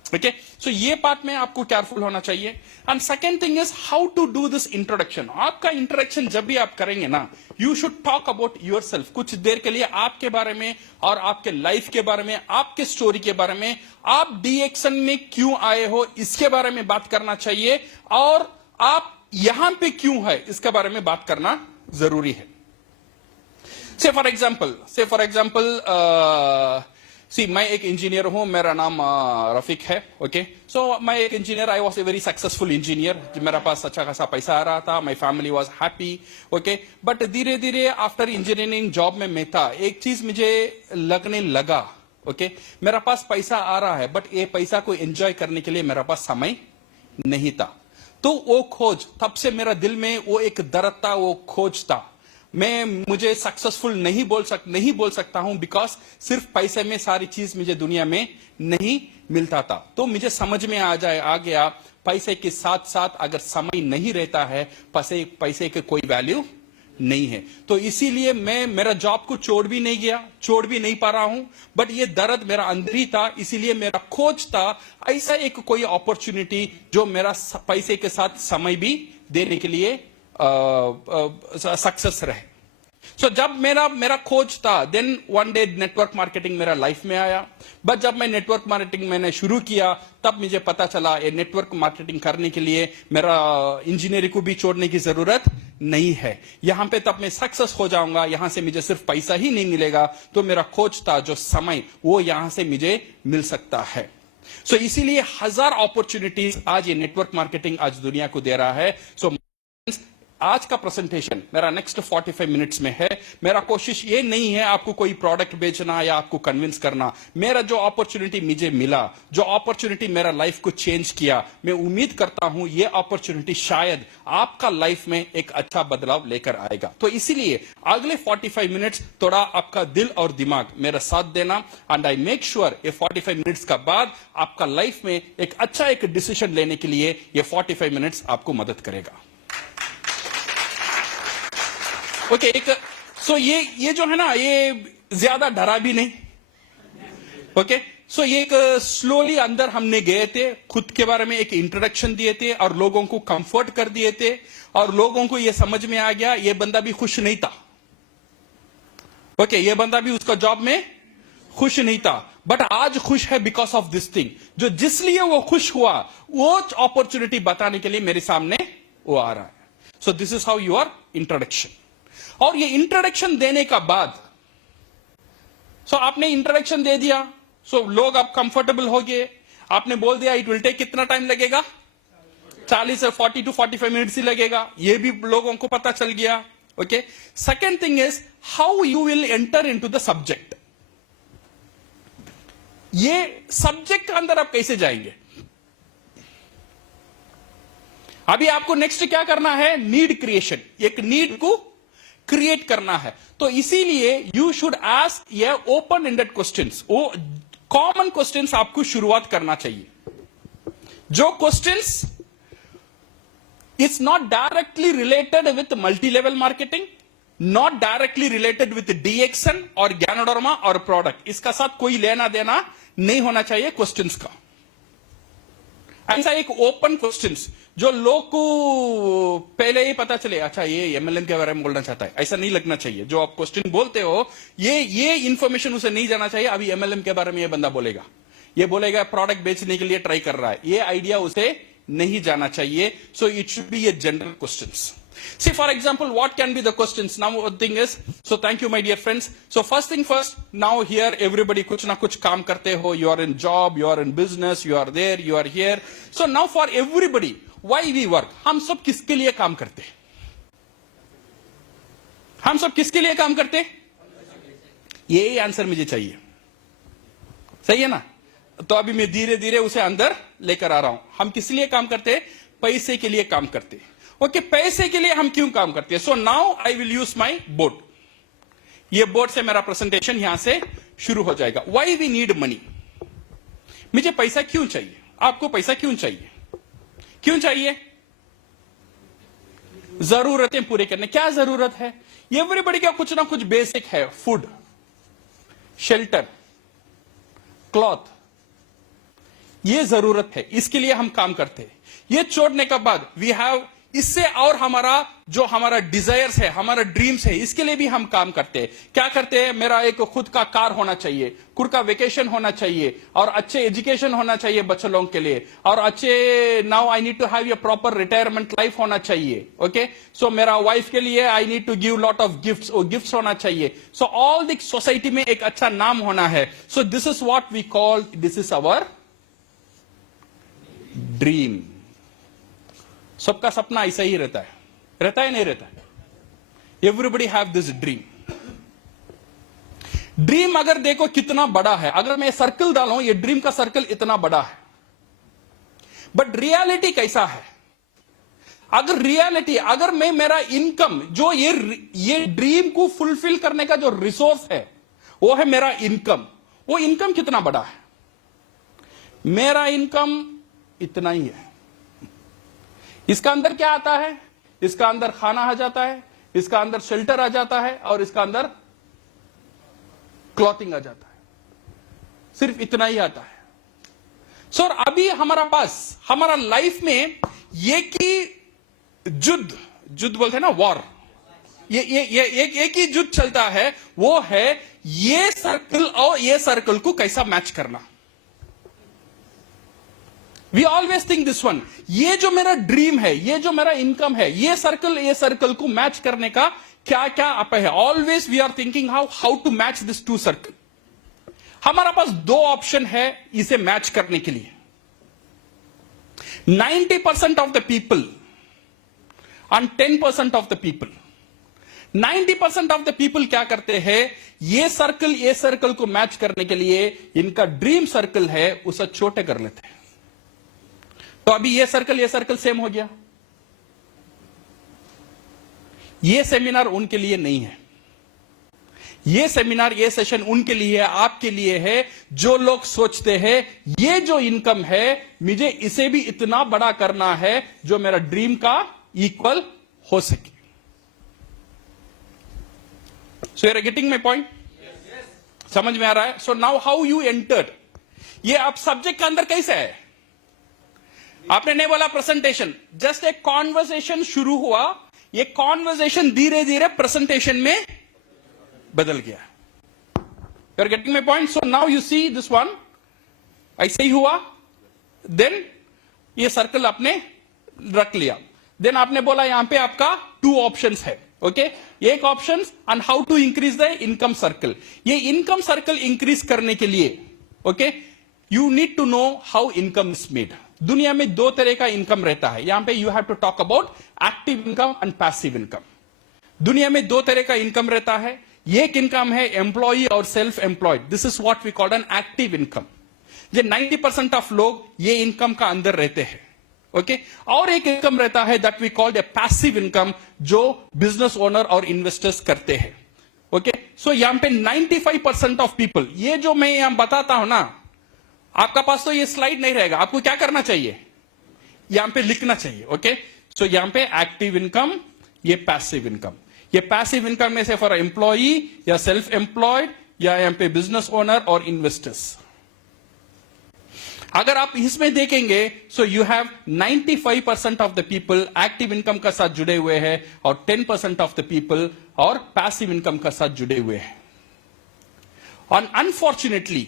ओके, सो ये पार्ट में आपको केयरफुल होना चाहिए। And second thing is how to do this introduction. आपका इंट्रोडक्शन जब भी आप करेंगे ना, you should talk about yourself. कुछ देर के लिए आपके बारे में और आपके लाइफ के बारे में, आपके स्टोरी के बारे में, आप डीएक्शन में क्यों आए हो इसके बारे में बात करना चाहिए, और आप यहां पे क्यों है इसके बारे में बात करना जरूरी है। से फॉर एग्जाम्पल मैं एक इंजीनियर हूं, मेरा नाम रफीक है। ओके, सो मैं एक engineer, I was a very successful engineer, मेरे पास अच्छा खासा पैसा आ रहा था, my family was happy. Okay, but धीरे धीरे आफ्टर इंजीनियरिंग जॉब में मैं था, एक चीज मुझे लगने लगा, ओके, मेरा पास पैसा आ रहा है, बट ये पैसा को एंजॉय करने के लिए मेरा पास समय नहीं था। तो वो खोज, तब से मेरा दिल में वो एक दर्द था, वो खोज था। मुझे सक्सेसफुल नहीं बोल सकता हूं, बिकॉज सिर्फ पैसे में सारी चीज मुझे दुनिया में नहीं मिलता था। तो मुझे समझ में आ गया, पैसे के साथ साथ अगर समय नहीं रहता है, पैसे के कोई वैल्यू नहीं है। तो इसीलिए मैं मेरा जॉब को छोड़ भी नहीं पा रहा हूं, बट ये दर्द मेरा अंदर ही था। इसीलिए मेरा खोज था ऐसा एक कोई अपॉर्चुनिटी जो मेरा पैसे के साथ समय भी देने के लिए सक्सेस रहे। सो जब मेरा खोज था, then one day network marketing मेरा लाइफ में आया। बट जब मैं नेटवर्क मार्केटिंग मैंने शुरू किया, तब मुझे पता चला ये नेटवर्क मार्केटिंग करने के लिए मेरा इंजीनियरिंग को भी छोड़ने की जरूरत नहीं है। यहां पे तब मैं सक्सेस हो जाऊंगा, यहां से मुझे सिर्फ पैसा ही नहीं मिलेगा। तो मेरा खोज था जो समय, वो यहां से मुझे मिल सकता है। सो इसीलिए हजार अपॉर्चुनिटीज आज ये नेटवर्क मार्केटिंग आज दुनिया को दे रहा है। सो आज का प्रेजेंटेशन मेरा नेक्स्ट 45 मिनट्स में है। मेरा कोशिश ये नहीं है आपको कोई प्रोडक्ट बेचना या आपको कन्विंस करना। मेरा जो अपॉर्चुनिटी मुझे मिला, जो अपॉर्चुनिटी मेरा लाइफ को चेंज किया, मैं उम्मीद करता हूं ये अपॉर्चुनिटी शायद आपका लाइफ में एक अच्छा बदलाव लेकर आएगा। तो इसीलिए अगले 45 मिनट्स थोड़ा आपका दिल और दिमाग मेरा साथ देना, एंड आई मेक श्योर ये 45 मिनट्स का बाद आपका लाइफ में एक अच्छा एक डिसीजन लेने के लिए ये 45 मिनट्स आपको मदद करेगा। ओके, सो ये जो है ना, ये ज्यादा डरा भी नहीं। ओके, सो एक स्लोली अंदर हमने गए थे, खुद के बारे में एक इंट्रोडक्शन दिए थे और लोगों को कंफर्ट कर दिए थे और लोगों को यह समझ में आ गया ये बंदा भी खुश नहीं था। ओके, ये बंदा भी उसका जॉब में खुश नहीं था, बट आज खुश है बिकॉज ऑफ दिस थिंग। जो जिसलिए वो खुश हुआ वो अपॉर्चुनिटी बताने के लिए मेरे सामने वो आ रहा है। So this is how your introduction. और ये इंट्रोडक्शन देने का बाद आपने इंट्रोडक्शन दे दिया, लोग अब कंफर्टेबल हो गए। आपने बोल दिया इट विल टेक कितना टाइम लगेगा, 40 से 40 to 45 मिनट्स ही लगेगा, ये भी लोगों को पता चल गया। Okay, second thing is how you will enter into the subject. ये सब्जेक्ट के अंदर आप कैसे जाएंगे। अभी आपको नेक्स्ट क्या करना है, नीड क्रिएशन, एक नीड को क्रिएट करना है। तो इसीलिए यू शुड आस्क ये ओपन एंडेड क्वेश्चंस, वो कॉमन क्वेश्चंस आपको शुरुआत करना चाहिए। जो questions it's not directly related with multi level marketing, not directly related with DXN और ज्ञानोडर्मा और प्रोडक्ट, इसका साथ कोई लेना देना नहीं होना चाहिए क्वेश्चंस का। ऐसा एक ओपन क्वेश्चंस जो लोग को पहले ही पता चले, अच्छा ये एमएलएम के बारे में बोलना चाहता है, ऐसा नहीं लगना चाहिए। जो आप क्वेश्चन बोलते हो ये इंफॉर्मेशन उसे नहीं जाना चाहिए। अभी एमएलएम के बारे में ये बंदा बोलेगा, ये बोलेगा प्रोडक्ट बेचने के लिए ट्राई कर रहा है, ये आइडिया उसे नहीं जाना चाहिए। So it should be a general questions. See, for example, what can be the questions? Now, one thing is, so thank you, my dear friends. So first thing first, now here everybody कुछ ना कुछ काम करते हो. You are in job, you are in business, you are there, you are here. So now for everybody, why we work? हम सब किसके लिए काम करते हैं? हम सब किसके लिए काम करते हैं? यही आंसर मुझे चाहिए, सही है ना? तो अभी मैं धीरे धीरे उसे अंदर लेकर आ रहा हूं। हम किस लिए काम करते हैं? पैसे के लिए काम करते हैं। ओके, पैसे के लिए हम क्यों काम करते हैं? So now I will use my board. ये बोर्ड से मेरा प्रेजेंटेशन यहां से शुरू हो जाएगा। वाई वी नीड मनी, मुझे पैसा क्यों चाहिए? आपको पैसा क्यों चाहिए? क्यों चाहिए? जरूरतें पूरी करने। क्या जरूरत है? एवरीबडी का कुछ ना कुछ बेसिक है, फूड, शेल्टर, क्लॉथ, ये जरूरत है, इसके लिए हम काम करते हैं। ये छोड़ने के बाद वी हैव, इससे और हमारा डिजायर्स है, हमारा ड्रीम्स है, इसके लिए भी हम काम करते हैं। क्या करते हैं? मेरा एक खुद का कार होना चाहिए, खुद का वेकेशन होना चाहिए, और अच्छे एजुकेशन होना चाहिए बच्चों लोगों के लिए, और अच्छे now I need to have a proper retirement life होना चाहिए। ओके, सो मेरा वाइफ के लिए I need to give lot of gifts, वो गिफ्ट्स होना चाहिए। सो ऑल द सोसाइटी में एक अच्छा नाम होना है। So this is what we call, this is our dream. सबका सपना ऐसा ही रहता है नहीं रहता है? Everybody have this dream. Dream अगर देखो कितना बड़ा है, अगर मैं सर्कल डालूं, ये ड्रीम का सर्कल इतना बड़ा है, बट रियलिटी कैसा है? अगर रियलिटी, अगर मैं मेरा इनकम, जो ये ड्रीम को फुलफिल करने का जो रिसोर्स है वो है मेरा इनकम, वो इनकम कितना बड़ा है? मेरा इनकम इतना ही है। इसका अंदर क्या आता है? इसका अंदर खाना आ जाता है, इसका अंदर शेल्टर आ जाता है, और इसका अंदर क्लॉथिंग आ जाता है। सिर्फ इतना ही आता है। सो अभी हमारा पास, हमारा लाइफ में ये कि युद्ध बोलते हैं ना, वॉर, ये एक ही युद्ध चलता है, वो है ये सर्कल और ये सर्कल को कैसा मैच करना। We always think this one, ये जो मेरा ड्रीम है, ये जो मेरा इनकम है, ये सर्कल को मैच करने का क्या क्या आप है। Always we are thinking how to match this two circle. हमारा पास दो ऑप्शन है इसे मैच करने के लिए। 90% of the people and 10% of the people, 90% of the people क्या करते हैं? ये सर्कल को मैच करने के लिए इनका ड्रीम सर्कल है उसे छोटे कर लेते हैं। तो अभी ये सर्कल सेम हो गया। ये सेमिनार उनके लिए नहीं है, ये सेमिनार, ये सेशन उनके लिए है, आपके लिए है, जो लोग सोचते हैं ये जो इनकम है मुझे इसे भी इतना बड़ा करना है जो मेरा ड्रीम का इक्वल हो सके। So you are getting my point? समझ में आ रहा है? So now how you entered, ये आप सब्जेक्ट के अंदर कैसे है? आपने नहीं बोला प्रेजेंटेशन, जस्ट एक कॉन्वर्सेशन शुरू हुआ, ये कॉन्वर्सेशन धीरे धीरे प्रेजेंटेशन में बदल गया। You are getting my point? So now you see this one, ऐसे ही हुआ, देन ये सर्कल आपने रख लिया, देन आपने बोला यहां पे आपका 2 ऑप्शंस है, ओके? एक option on how to increase the income circle. ये इनकम सर्कल इंक्रीज करने के लिए, okay, you need to know how income is made. दुनिया में 2 तरह का इनकम रहता है, यहां पे you have to talk about active income and passive income. दुनिया में 2 तरह का इनकम रहता है, एक इनकम है एम्प्लॉई और self employed, this is what we call an active income. जो 90% ऑफ लोग ये इनकम का अंदर रहते हैं, ओके? और एक इनकम रहता है that we called a passive income, जो बिजनेस ओनर और इन्वेस्टर्स करते हैं, ओके? सो यहां पे 95% ऑफ पीपल, ये जो मैं यहां बताता हूं ना, आपका पास तो ये स्लाइड नहीं रहेगा, आपको क्या करना चाहिए? यहां पे लिखना चाहिए, ओके? सो यहां पे एक्टिव इनकम, ये पैसिव इनकम। ये पैसिव इनकम में से फॉर एम्प्लॉई या सेल्फ एम्प्लॉयड या यहां पे बिजनेस ओनर और इन्वेस्टर्स। अगर आप इसमें देखेंगे, so you have 95% of the people active income का साथ जुड़े हुए हैं और 10% ऑफ द पीपल और पैसिव इनकम का साथ जुड़े हुए हैं। और अनफॉर्चुनेटली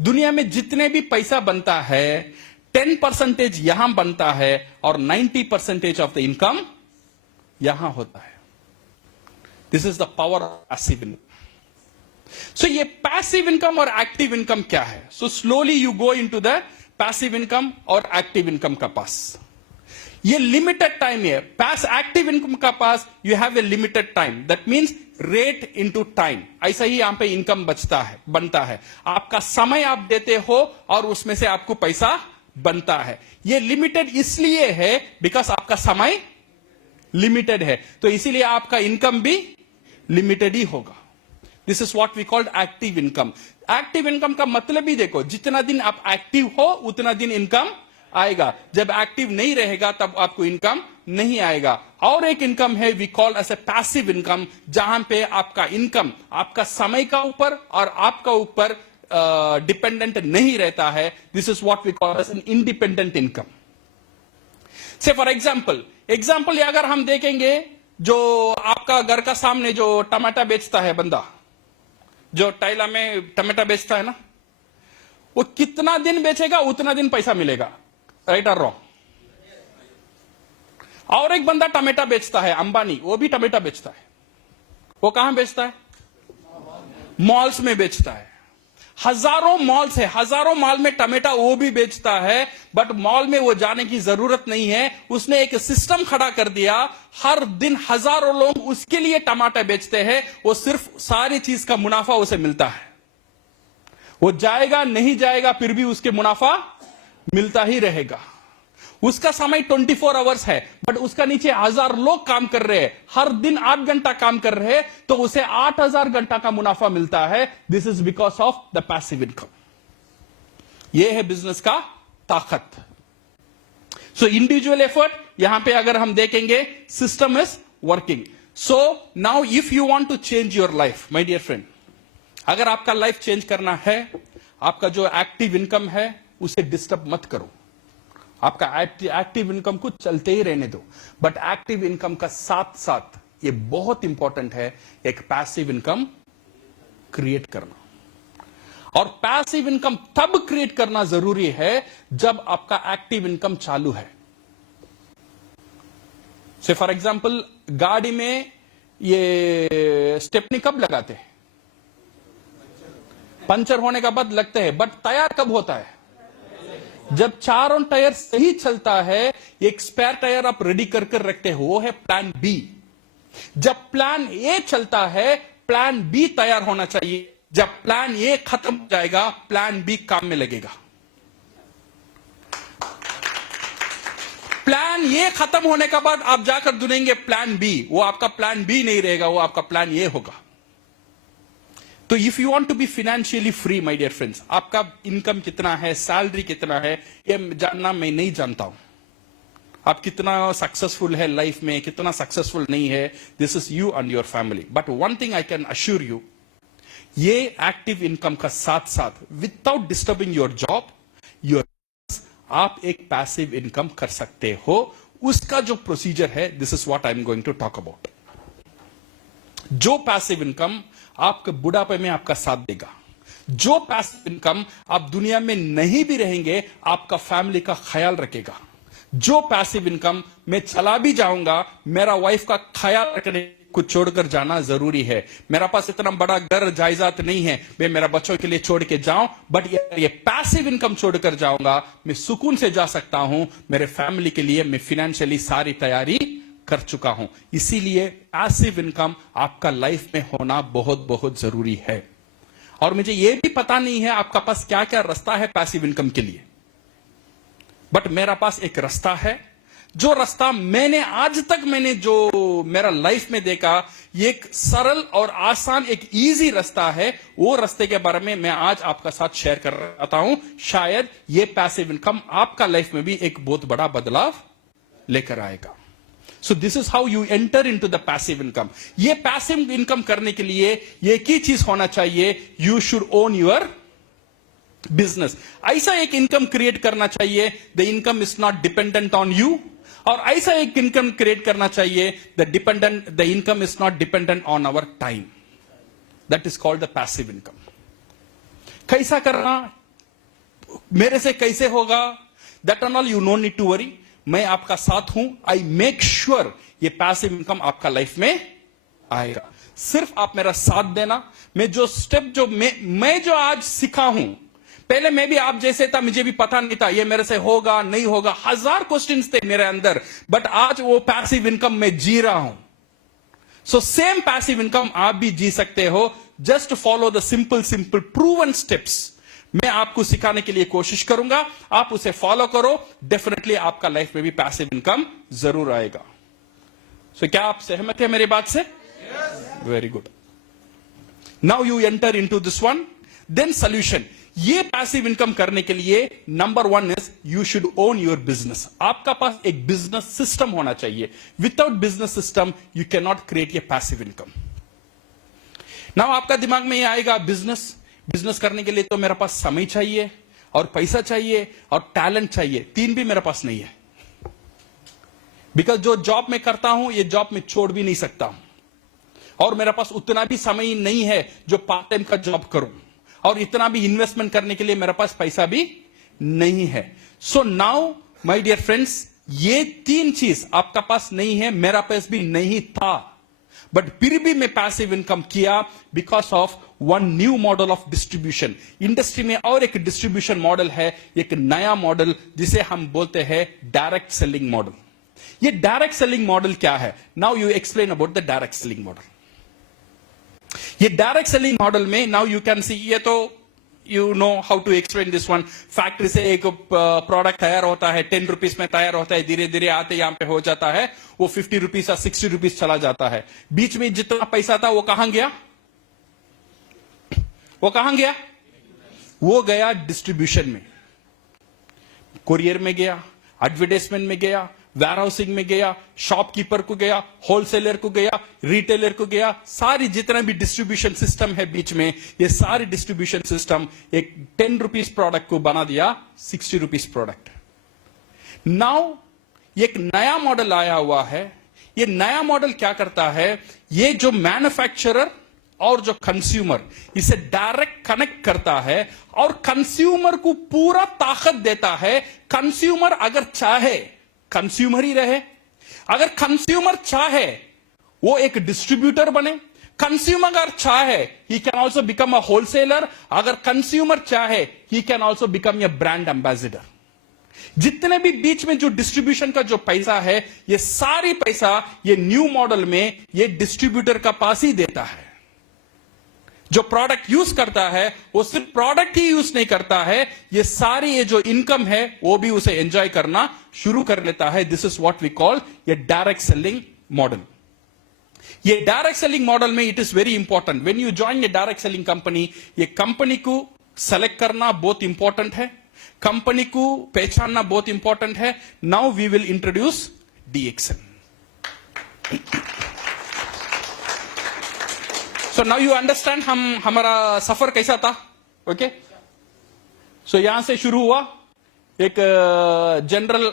दुनिया में जितने भी पैसा बनता है, 10% यहां बनता है और 90% ऑफ द इनकम यहां होता है। This is the power of passive income. So ये पैसिव इनकम और एक्टिव इनकम क्या है? So slowly you go into the passive income और एक्टिव इनकम का पास। ये लिमिटेड टाइम है। पास एक्टिव इनकम का पास you have a limited time, that means rate into time. ऐसा ही यहां पे इनकम बनता है। आपका समय आप देते हो और उसमें से आपको पैसा बनता है। ये लिमिटेड इसलिए है बिकॉज आपका समय लिमिटेड है, तो इसीलिए आपका इनकम भी लिमिटेड ही होगा। This is what we called active income. Active income का मतलब ही देखो, जितना दिन आप एक्टिव हो उतना दिन इनकम आएगा। जब एक्टिव नहीं रहेगा तब आपको इनकम नहीं आएगा। और एक इनकम है we call as a passive income, जहां पे आपका इनकम आपका समय का ऊपर और आपका ऊपर डिपेंडेंट नहीं रहता है। This is what we call as an independent income. Say for example अगर हम देखेंगे, जो आपका घर का सामने जो टमाटर बेचता है बंदा, जो टाइला में टमाटर बेचता है ना, वो कितना दिन बेचेगा उतना दिन पैसा मिलेगा, राइट और रॉन्ग? और एक बंदा टमाटर बेचता है, अंबानी, वो भी टमाटर बेचता है। वो कहां बेचता है? मॉल्स में बेचता है। हजारों मॉल्स है, हजारों मॉल में टमाटर वो भी बेचता है, बट मॉल में वो जाने की जरूरत नहीं है। उसने एक सिस्टम खड़ा कर दिया, हर दिन हजारों लोग उसके लिए टमाटर बेचते हैं। वो सिर्फ सारी चीज का मुनाफा उसे मिलता है। वो जाएगा नहीं जाएगा फिर भी उसके मुनाफा मिलता ही रहेगा। उसका समय 24 आवर्स है, बट उसका नीचे 1000 लोग काम कर रहे हैं, हर दिन 8 घंटा काम कर रहे हैं, तो उसे 8000 घंटा का मुनाफा मिलता है। This is because of the passive income. यह है बिजनेस का ताकत। सो इंडिविजुअल एफर्ट, यहां पे अगर हम देखेंगे, system is working. So now if you want to change your life, my dear friend, अगर आपका लाइफ चेंज करना है, आपका जो एक्टिव इनकम है उसे डिस्टर्ब मत करो। आपका एक्टिव इनकम को चलते ही रहने दो, बट एक्टिव इनकम का साथ साथ ये बहुत इंपॉर्टेंट है, एक पैसिव इनकम क्रिएट करना। और पैसिव इनकम तब क्रिएट करना जरूरी है जब आपका एक्टिव इनकम चालू है। से फॉर एग्जांपल, गाड़ी में ये स्टेपनी कब लगाते हैं? पंचर होने का बाद लगते हैं, बट तैयार कब होता है? जब चारों टायर सही चलता है, एक स्पेयर टायर आप रेडी कर रखते हो, वो है प्लान बी। जब प्लान ए चलता है, प्लान बी तैयार होना चाहिए। जब प्लान ए खत्म हो जाएगा, प्लान बी काम में लगेगा। प्लान ए खत्म होने के बाद आप जाकर ढूंढेंगे प्लान बी, वो आपका प्लान बी नहीं रहेगा, वो आपका प्लान ए होगा। तो if you want to be financially free, my dear friends, आपका इनकम कितना है, सैलरी कितना है, ये जानना मैं नहीं जानता हूं। आप कितना सक्सेसफुल है लाइफ में, कितना सक्सेसफुल नहीं है, this is you and your family. But one thing I can assure you, ये एक्टिव इनकम का साथ साथ without disturbing your job your आप एक पैसिव इनकम कर सकते हो। उसका जो प्रोसीजर है, this is what I am going to talk about. जो पैसिव इनकम आपके बुढ़ापे में आपका साथ देगा, जो पैसिव इनकम आप दुनिया में नहीं भी रहेंगे आपका फैमिली का ख्याल रखेगा, जो पैसिव इनकम मैं चला भी जाऊंगा मेरा वाइफ का ख्याल रखने को छोड़कर जाना जरूरी है। मेरा पास इतना बड़ा घर जायदाद नहीं है मैं मेरा बच्चों के लिए छोड़ के जाऊं, बट ये पैसिव इनकम छोड़कर जाऊंगा, मैं सुकून से जा सकता हूं। मेरे फैमिली के लिए मैं फाइनेंशियली सारी तैयारी कर चुका हूं। इसीलिए पैसिव इनकम आपका लाइफ में होना बहुत बहुत जरूरी है। और मुझे यह भी पता नहीं है आपका पास क्या क्या रास्ता है पैसिव इनकम के लिए, बट मेरा पास एक रास्ता है। जो रास्ता आज तक मैंने जो मेरा लाइफ में देखा, ये एक सरल और आसान एक इजी रास्ता है। वो रास्ते के बारे में मैं आज आपका साथ शेयर कर रहा हूं। शायद ये पैसिव इनकम आपका लाइफ में भी एक बहुत बड़ा बदलाव लेकर आएगा। So this is how you enter into the passive income. ये पैसिव इनकम करने के लिए एक ही चीज होना चाहिए, you should own your business. ऐसा एक इनकम क्रिएट करना चाहिए the income is not dependent on you, और ऐसा एक इनकम क्रिएट करना चाहिए the income is not dependent on our time. That is called the passive income. कैसा करना, मेरे से कैसे होगा, that and all you no need to worry. मैं आपका साथ हूं। आई मेक श्योर ये पैसिव इनकम आपका लाइफ में आएगा। सिर्फ आप मेरा साथ देना। मैं जो स्टेप मैं जो आज सीखा हूं, पहले मैं भी आप जैसे था, मुझे भी पता नहीं था ये मेरे से होगा नहीं होगा, 1000 क्वेश्चंस थे मेरे अंदर, बट आज वो पैसिव इनकम मैं जी रहा हूं। सो सेम पैसिव इनकम आप भी जी सकते हो। Just follow the simple proven steps. मैं आपको सिखाने के लिए कोशिश करूंगा, आप उसे फॉलो करो, डेफिनेटली आपका लाइफ में भी पैसिव इनकम जरूर आएगा। सो क्या आप सहमत हैं मेरी बात से? Very good. Now you enter into this one, then solution. ये पैसिव इनकम करने के लिए number 1 is you should own your business. आपका पास एक बिजनेस सिस्टम होना चाहिए। Without business system you can not create ये पैसिव इनकम। नाउ आपका दिमाग में ये आएगा, बिजनेस करने के लिए तो मेरे पास समय चाहिए और पैसा चाहिए और टैलेंट चाहिए, तीन भी मेरे पास नहीं है। बिकॉज जो जॉब में करता हूं ये जॉब में छोड़ भी नहीं सकता हूं, और मेरे पास उतना भी समय नहीं है जो पार्ट टाइम का जॉब करूं, और इतना भी इन्वेस्टमेंट करने के लिए मेरे पास पैसा भी नहीं है। So now my dear friends, ये तीन चीज आपका पास नहीं है, मेरा पास भी नहीं था, बट फिर भी मैं पैसिव इनकम किया because of one new model of distribution. Industry में और एक डिस्ट्रीब्यूशन मॉडल है, एक नया मॉडल जिसे हम बोलते हैं डायरेक्ट सेलिंग मॉडल। ये डायरेक्ट सेलिंग मॉडल क्या है? Now you explain about the direct selling model. ये डायरेक्ट सेलिंग मॉडल में नाउ यू कैन सी, ये तो you know how to explain this one. Factory से एक प्रोडक्ट तैयार होता है, 10 रुपीज में तैयार होता है, धीरे धीरे आते यहां पे हो जाता है वो 50 रुपीज या 60 रुपीज चला जाता है। बीच में जितना पैसा था वो कहां गया? वो गया डिस्ट्रीब्यूशन में, कुरियर में गया, एडवर्टाइजमेंट में गया, वेयरहाउसिंग में गया, शॉपकीपर को गया, होलसेलर को गया, रिटेलर को गया। सारी जितना भी डिस्ट्रीब्यूशन सिस्टम है बीच में, ये सारी डिस्ट्रीब्यूशन सिस्टम एक 10 रुपीज प्रोडक्ट को बना दिया 60 रुपीज प्रोडक्ट। नाउ एक नया मॉडल आया हुआ है। ये नया मॉडल क्या करता है? ये जो मैन्युफैक्चरर और जो कंज्यूमर, इसे डायरेक्ट कनेक्ट करता है और कंज्यूमर को पूरा ताकत देता है। कंज्यूमर अगर चाहे कंज्यूमर ही रहे, अगर कंज्यूमर चाहे वो एक डिस्ट्रीब्यूटर बने, कंज्यूमर अगर चाहे he can also become a wholesaler, अगर कंज्यूमर चाहे he can also become a brand ambassador. जितने भी बीच में जो डिस्ट्रीब्यूशन का जो पैसा है, ये सारी पैसा ये न्यू मॉडल में ये डिस्ट्रीब्यूटर का पास ही देता है। जो प्रोडक्ट यूज करता है वो सिर्फ प्रोडक्ट ही यूज नहीं करता है, ये सारी ये जो इनकम है वो भी उसे एंजॉय करना शुरू कर लेता है। This is what we call ये डायरेक्ट सेलिंग मॉडल। ये डायरेक्ट सेलिंग मॉडल में it is very important when you join ये डायरेक्ट सेलिंग कंपनी, ये कंपनी को सेलेक्ट करना बहुत इंपॉर्टेंट है, कंपनी को पहचानना बहुत इंपॉर्टेंट है। Now we will introduce DXN। So now you understand हमारा सफर कैसा था. ओके, सो यहां से शुरू हुआ, एक जनरल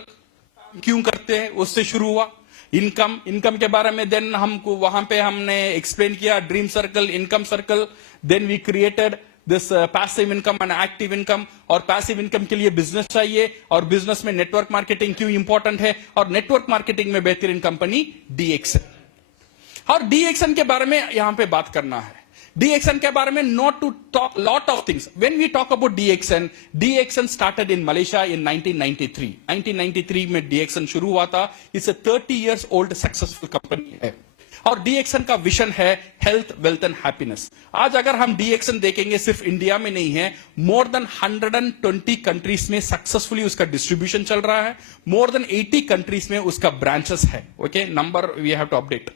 क्यों करते हैं उससे शुरू हुआ. इनकम के बारे में देन हमको वहां पे हमने एक्सप्लेन किया, dream circle, income circle. Then we created this passive income and active income. और पैसिव इनकम के लिए बिजनेस चाहिए, और बिजनेस में नेटवर्क मार्केटिंग क्यों इंपॉर्टेंट है, और नेटवर्क मार्केटिंग में बेहतरीन कंपनी DXN. और DXN के बारे में यहां पे बात करना है. DXN के बारे में not to talk lot of things. When we talk about DXN started in Malaysia in 1993. 1993 में DXN शुरू हुआ था. It's a 30 years old successful company है. और DXN का विजन है हेल्थ, वेल्थ एंड हैप्पीनेस. आज अगर हम DXN देखेंगे, सिर्फ इंडिया में नहीं है, मोर देन 120 कंट्रीज में सक्सेसफुली उसका डिस्ट्रीब्यूशन चल रहा है. मोर देन 80 कंट्रीज में उसका ब्रांचेस है. Okay, number we have to update.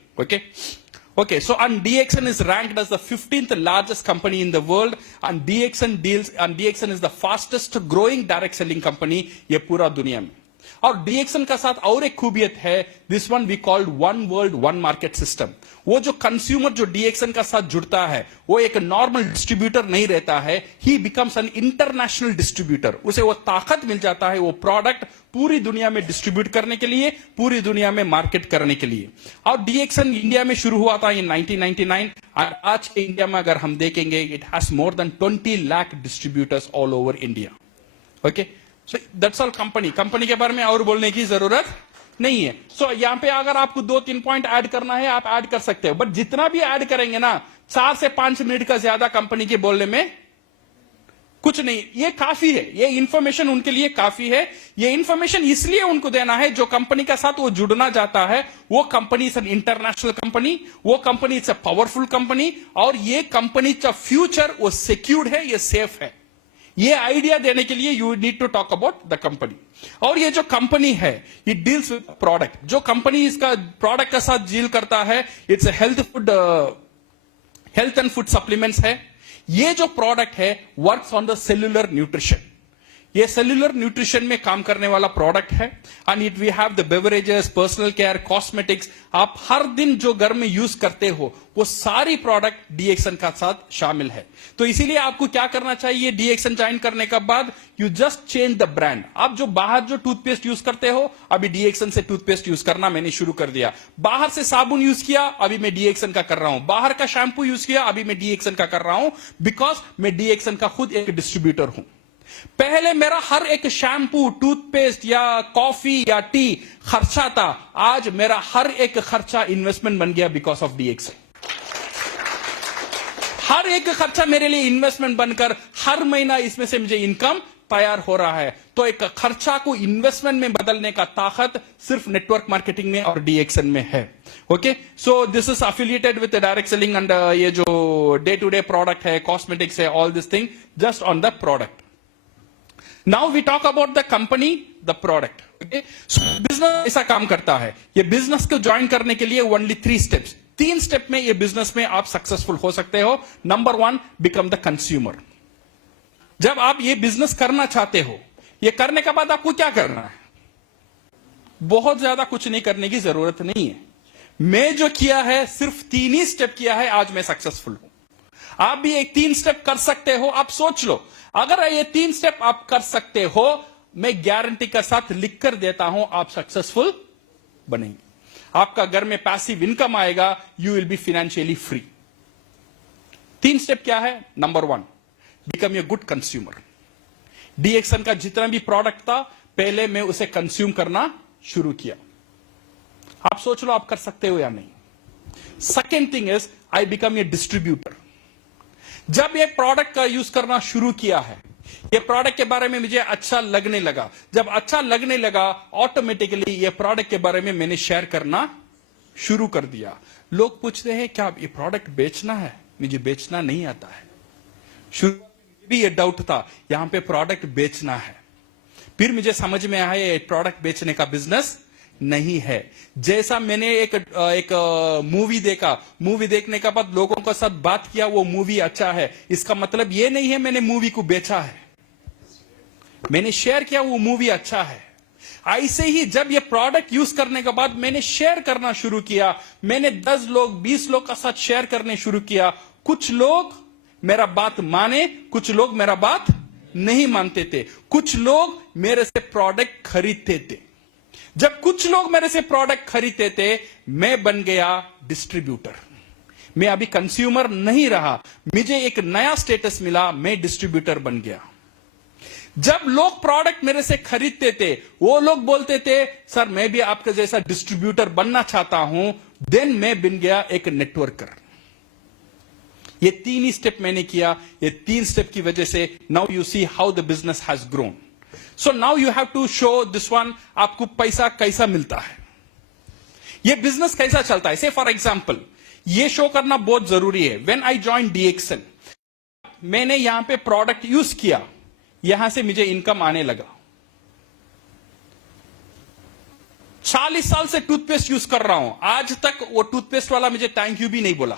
Okay, so and DXN is ranked as the 15th largest company in the world, and DXN is the fastest growing direct selling company ये पूरा दुनिया में. और DXN का साथ और एक खूबियत है, this one we called one world one market system. वो जो कंज्यूमर जो DXN का साथ जुड़ता है, वो एक नॉर्मल डिस्ट्रीब्यूटर नहीं रहता है, ही बिकम्स एन इंटरनेशनल डिस्ट्रीब्यूटर. उसे वो ताकत मिल जाता है वो प्रोडक्ट पूरी दुनिया में डिस्ट्रीब्यूट करने के लिए, पूरी दुनिया में मार्केट करने के लिए. और DXN इंडिया में शुरू हुआ था इन 1999. और आज के इंडिया में अगर हम देखेंगे, it has more than 20 lakh distributors all over India. Okay, so that's all company के बारे में और बोलने की जरूरत नहीं है. सो यहां पे अगर आपको 2-3 पॉइंट ऐड करना है, आप ऐड कर सकते हो, बट जितना भी ऐड करेंगे ना, 4 से 5 मिनट का ज्यादा कंपनी के बोलने में कुछ नहीं. ये काफी है, ये इंफॉर्मेशन उनके लिए काफी है. ये इंफॉर्मेशन इसलिए उनको देना है, जो कंपनी के साथ वो जुड़ना चाहता है, वो company is an international company, वो company is a powerful company, और ये कंपनी का फ्यूचर वो सिक्योर्ड है, ये सेफ है. ये आइडिया देने के लिए you need to talk about the company. और ये जो कंपनी है, इट डील्स विद प्रोडक्ट. जो कंपनी इसका प्रोडक्ट के साथ डील करता है, it's health and food supplements है. ये जो प्रोडक्ट है works on the cellular nutrition. ये सेल्यूलर न्यूट्रिशन में काम करने वाला प्रोडक्ट है. And it we have the beverages, personal care, cosmetics. आप हर दिन जो घर में यूज करते हो, वो सारी प्रोडक्ट DXN का साथ शामिल है. तो इसीलिए आपको क्या करना चाहिए, DXN ज्वाइन करने के बाद you just change the brand. आप जो बाहर जो टूथपेस्ट यूज करते हो, अभी DXN से टूथपेस्ट यूज करना मैंने शुरू कर दिया. बाहर से साबुन यूज किया, अभी मैं DXN का कर रहा हूं. बाहर का शैंपू यूज किया, अभी मैं DXN का कर रहा हूं, बिकॉज मैं DXN का खुद एक डिस्ट्रीब्यूटर हूं. पहले मेरा हर एक शैम्पू, टूथपेस्ट या कॉफी या टी खर्चा था. आज मेरा हर एक खर्चा इन्वेस्टमेंट बन गया बिकॉज ऑफ DXN. हर एक खर्चा मेरे लिए इन्वेस्टमेंट बनकर हर महीना इसमें से मुझे इनकम तैयार हो रहा है. तो एक खर्चा को इन्वेस्टमेंट में बदलने का ताकत सिर्फ नेटवर्क मार्केटिंग में और DXN में है. Okay, so this is affiliated with direct selling. And ये जो डे टू डे प्रोडक्ट है, कॉस्मेटिक्स है, all this thing just on the product. Now we talk about the company, the product. Okay? So business ऐसा काम करता है. ये business को ज्वाइन करने के लिए only 3 steps. 3 स्टेप में ये बिजनेस में आप सक्सेसफुल हो सकते हो. Number 1, become the consumer. जब आप ये बिजनेस करना चाहते हो, ये करने के बाद आपको क्या करना है? बहुत ज्यादा कुछ नहीं करने की जरूरत नहीं है. मैं जो किया है सिर्फ 3 ही स्टेप किया है, आज मैं सक्सेसफुल हूं. आप भी एक 3 स्टेप कर सकते हो. आप सोच लो, अगर ये 3 स्टेप आप कर सकते हो, मैं गारंटी के साथ लिख कर देता हूं, आप सक्सेसफुल बनेंगे. आपका घर में पैसिव इनकम आएगा, you will be financially free. 3 step क्या है? Number 1, become a good consumer. DXN का जितना भी प्रोडक्ट था, पहले मैं उसे कंज्यूम करना शुरू किया. आप सोच लो आप कर सकते हो या नहीं. Second thing is I become a distributor. जब ये प्रोडक्ट का यूज करना शुरू किया है, ये प्रोडक्ट के बारे में मुझे अच्छा लगने लगा. जब अच्छा लगने लगा, ऑटोमेटिकली ये प्रोडक्ट के बारे में मैंने शेयर करना शुरू कर दिया. लोग पूछते हैं क्या ये प्रोडक्ट बेचना है? मुझे बेचना नहीं आता है. शुरू में भी ये डाउट था, यहां पे प्रोडक्ट बेचना है. फिर मुझे समझ में आया ये प्रोडक्ट बेचने का बिजनेस नहीं है. जैसा मैंने एक मूवी देखा, मूवी देखने के बाद लोगों के साथ बात किया, वो मूवी अच्छा है, इसका मतलब ये नहीं है मैंने मूवी को बेचा है. मैंने शेयर किया, वो मूवी अच्छा है. ऐसे ही जब ये प्रोडक्ट यूज करने के बाद मैंने शेयर करना शुरू किया, मैंने 10 लोग 20 लोग का साथ शेयर करने शुरू किया, कुछ लोग मेरा बात माने, कुछ लोग मेरा बात नहीं मानते थे, कुछ लोग मेरे से प्रोडक्ट खरीदते थे। जब कुछ लोग मेरे से प्रोडक्ट खरीदते थे, मैं बन गया डिस्ट्रीब्यूटर। मैं अभी कंज्यूमर नहीं रहा, मुझे एक नया स्टेटस मिला, मैं डिस्ट्रीब्यूटर बन गया। जब लोग प्रोडक्ट मेरे से खरीदते थे, वो लोग बोलते थे सर मैं भी आपका जैसा डिस्ट्रीब्यूटर बनना चाहता हूं, देन मैं बन गया एक नेटवर्कर। ये 3 ही स्टेप मैंने किया। ये 3 स्टेप की वजह से now you see how the business has grown. So now you have to show this one, आपको पैसा कैसा मिलता है, ये बिजनेस कैसा चलता है। से फॉर एग्जाम्पल ये शो करना बहुत जरूरी है। व्हेन आई जॉइन डीएक्सन, मैंने यहां पे प्रोडक्ट यूज किया, यहां से मुझे इनकम आने लगा। 40 साल से टूथपेस्ट यूज कर रहा हूं, आज तक वो टूथपेस्ट वाला मुझे थैंक यू भी नहीं बोला।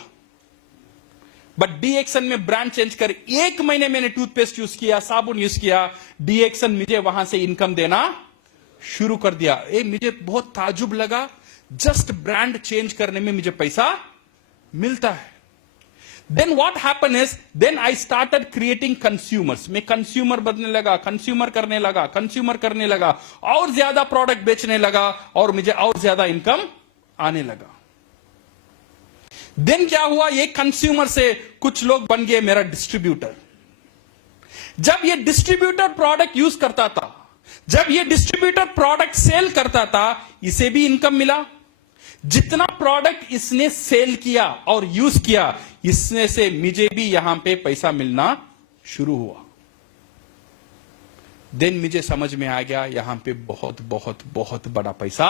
बट डीएक्सन में ब्रांड चेंज कर 1 महीने मैंने टूथपेस्ट यूज किया, साबुन यूज किया, डीएक्सन मुझे वहां से इनकम देना शुरू कर दिया। मुझे बहुत ताजुब लगा, जस्ट ब्रांड चेंज करने में मुझे पैसा मिलता है। Then what happen is, then I started creating consumers. मैं कंज्यूमर बनने लगा, कंज्यूमर करने लगा, कंज्यूमर करने लगा, और ज्यादा प्रोडक्ट बेचने लगा, और मुझे और ज्यादा इनकम आने लगा। देन क्या हुआ, ये कंज्यूमर से कुछ लोग बन गए मेरा डिस्ट्रीब्यूटर। जब ये डिस्ट्रीब्यूटर प्रोडक्ट यूज करता था, जब ये डिस्ट्रीब्यूटर प्रोडक्ट सेल करता था, इसे भी इनकम मिला। जितना प्रोडक्ट इसने सेल किया और यूज किया, इसमें से मुझे भी यहां पे पैसा मिलना शुरू हुआ। देन मुझे समझ में आ गया यहां पे बहुत बहुत बहुत बड़ा पैसा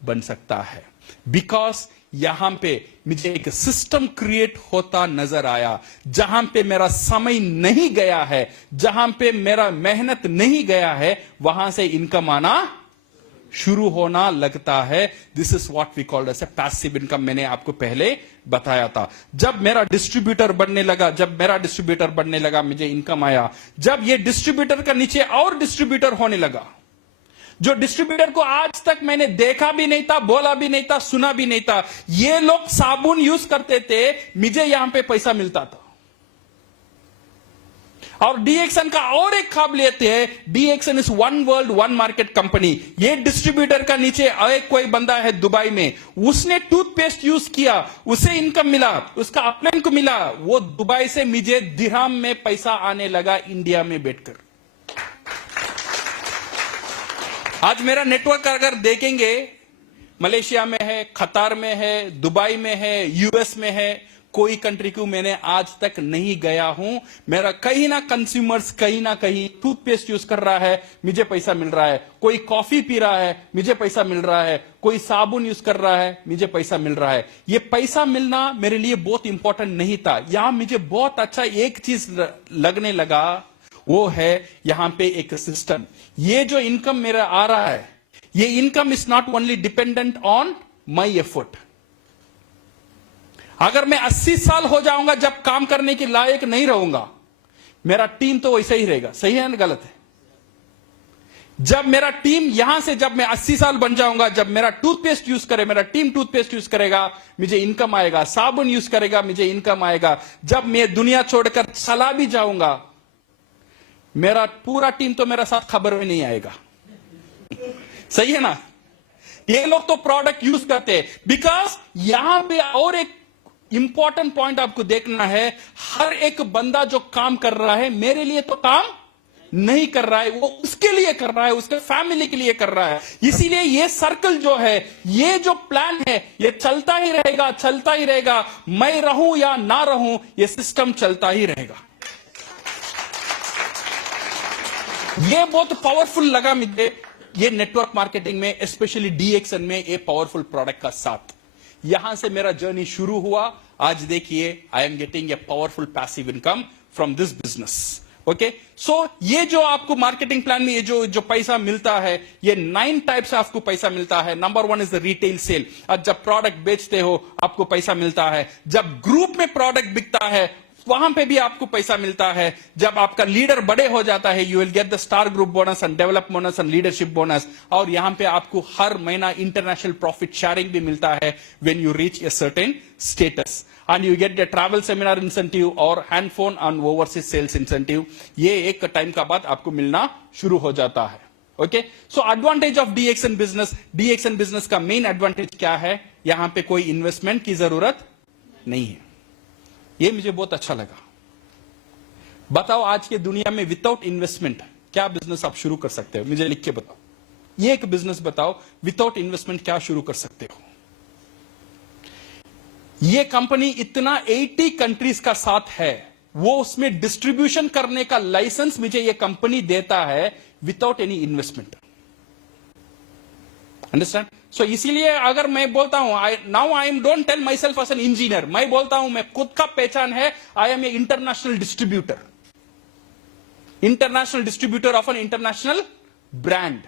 बन सकता है, बिकॉज यहां पे मुझे एक सिस्टम क्रिएट होता नजर आया, जहां पे मेरा समय नहीं गया है, जहां पे मेरा मेहनत नहीं गया है, वहां से इनकम आना शुरू होना लगता है। This is what we called as a passive income. मैंने आपको पहले बताया था। जब मेरा डिस्ट्रीब्यूटर बनने लगा, मुझे इनकम आया। जब ये डिस्ट्रीब्यूटर का नीचे और डिस्ट्रीब्यूटर होने लगा, जो डिस्ट्रीब्यूटर को आज तक मैंने देखा भी नहीं था, बोला भी नहीं था, सुना भी नहीं था, ये लोग साबुन यूज करते थे, मुझे यहां पे पैसा मिलता था। और डीएक्सन का और एक काबिलियत है, DXN is one world one market company. ये डिस्ट्रीब्यूटर का नीचे एक कोई बंदा है दुबई में, उसने टूथपेस्ट यूज किया, उसे इनकम मिला, उसका अपलाइन को मिला, वो दुबई से मुझे दिरहम में पैसा आने लगा इंडिया में बैठकर। आज मेरा नेटवर्क अगर देखेंगे, मलेशिया में है, कतार में है, दुबई में है, यूएस में है, कोई कंट्री को मैंने आज तक नहीं गया हूं। मेरा कहीं ना कंज्यूमर्स कहीं ना कहीं टूथपेस्ट यूज कर रहा है, मुझे पैसा मिल रहा है। कोई कॉफी पी रहा है, मुझे पैसा मिल रहा है। कोई साबुन यूज कर रहा है, मुझे पैसा मिल रहा है। ये पैसा मिलना मेरे लिए बहुत इंपॉर्टेंट नहीं था। यहां मुझे बहुत अच्छा एक चीज लगने लगा, वो है यहां पे एक सिस्टम। ये जो इनकम मेरा आ रहा है, ये income is not only dependent on my effort. अगर मैं 80 साल हो जाऊंगा, जब काम करने के लायक नहीं रहूंगा, मेरा टीम तो वैसा ही रहेगा। सही है ना गलत है? जब मेरा टीम यहां से, जब मैं 80 साल बन जाऊंगा, जब मेरा टूथपेस्ट यूज करे, मेरा टीम टूथपेस्ट यूज करेगा, मुझे इनकम आएगा। साबुन यूज करेगा, मुझे इनकम आएगा। जब मैं दुनिया छोड़कर चला भी जाऊंगा, मेरा पूरा टीम तो मेरा साथ खबर में नहीं आएगा। सही है ना? ये लोग तो प्रोडक्ट यूज करते हैं। बिकॉज यहां पे और एक इंपॉर्टेंट पॉइंट आपको देखना है, हर एक बंदा जो काम कर रहा है, मेरे लिए तो काम नहीं कर रहा है, वो उसके लिए कर रहा है, उसके फैमिली के लिए कर रहा है। इसीलिए ये सर्कल जो है, ये जो प्लान है, ये चलता ही रहेगा, चलता ही रहेगा। मैं रहूं या ना रहूं, ये सिस्टम चलता ही रहेगा। ये बहुत पावरफुल लगा मुझे, ये नेटवर्क मार्केटिंग में, स्पेशली डीएक्सन में, ये पावरफुल प्रोडक्ट का साथ। यहां से मेरा जर्नी शुरू हुआ। आज देखिए, I am getting a powerful passive income from this business. Okay, so ये जो आपको मार्केटिंग प्लान में ये जो पैसा मिलता है, ये 9 टाइप से आपको पैसा मिलता है। Number 1 is the retail sale. आज जब प्रोडक्ट बेचते हो, आपको पैसा मिलता है। जब ग्रुप में प्रोडक्ट बिकता है, वहां पे भी आपको पैसा मिलता है। जब आपका लीडर बड़े हो जाता है, you will get the star group bonus and develop bonus and leadership bonus. और यहां पे आपको हर महीना इंटरनेशनल प्रॉफिट शेयरिंग भी मिलता है when you reach a certain status. And you get the travel seminar incentive और hand phone and overseas sales incentive. ये एक टाइम का बाद आपको मिलना शुरू हो जाता है। Okay, so advantage of DXN business. DXN business का मेन एडवांटेज क्या है? यहां पे कोई इन्वेस्टमेंट की जरूरत नहीं है। ये मुझे बहुत अच्छा लगा। बताओ आज के दुनिया में विदाउट इन्वेस्टमेंट क्या बिजनेस आप शुरू कर सकते हो? मुझे लिख के बताओ। ये एक बिजनेस बताओ विदाउट इन्वेस्टमेंट क्या शुरू कर सकते हो। ये कंपनी इतना 80 कंट्रीज का साथ है, वो उसमें डिस्ट्रीब्यूशन करने का लाइसेंस मुझे ये कंपनी देता है without any investment. Understand? So इसीलिए अगर मैं बोलता हूं now I am don't tell myself as an engineer, मैं बोलता हूं मैं खुद का पहचान है I am a international distributor, international distributor of an international brand.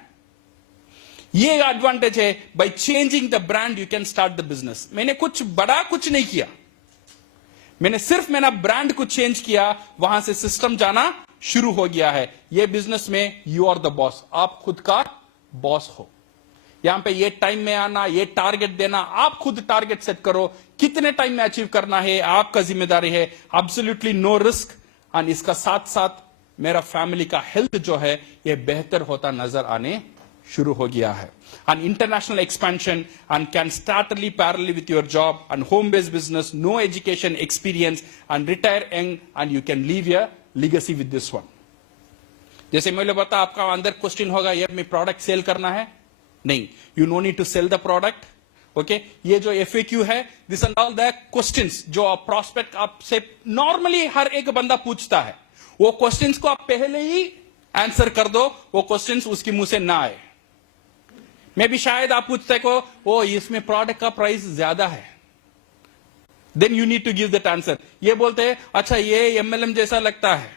ये एडवांटेज है। By changing the brand you can start the business. मैंने कुछ बड़ा कुछ नहीं किया, मैंने सिर्फ मेरा ब्रांड को चेंज किया, वहां से सिस्टम जाना शुरू हो गया है। ये बिजनेस में यू आर द बॉस, आप खुद का बॉस हो। यहां पे ये टाइम में आना, ये टारगेट देना, आप खुद टारगेट सेट करो, कितने टाइम में अचीव करना है आपका जिम्मेदारी है। Absolutely no risk. एंड इसका साथ साथ मेरा फैमिली का हेल्थ जो है ये बेहतर होता नजर आने शुरू हो गया है। And international expansion and can start parallelly with your job and home based business, no education experience and retire young and you can leave your legacy with this one. जैसे मैंने बताया, आपका अंदर क्वेश्चन होगा यार मैं प्रोडक्ट सेल करना है, नहीं, you no need to sell the product. Okay, ये जो FAQ है, this and all the questions जो प्रॉस्पेक्ट आपसे नॉर्मली हर एक बंदा पूछता है, वो क्वेश्चंस को आप पहले ही आंसर कर दो, वो क्वेश्चंस उसके मुंह से ना आए। मैं भी शायद आप पूछते को ओ इसमें प्रोडक्ट का प्राइस ज्यादा है, then you need to give that answer. ये बोलते हैं अच्छा ये MLM जैसा लगता है,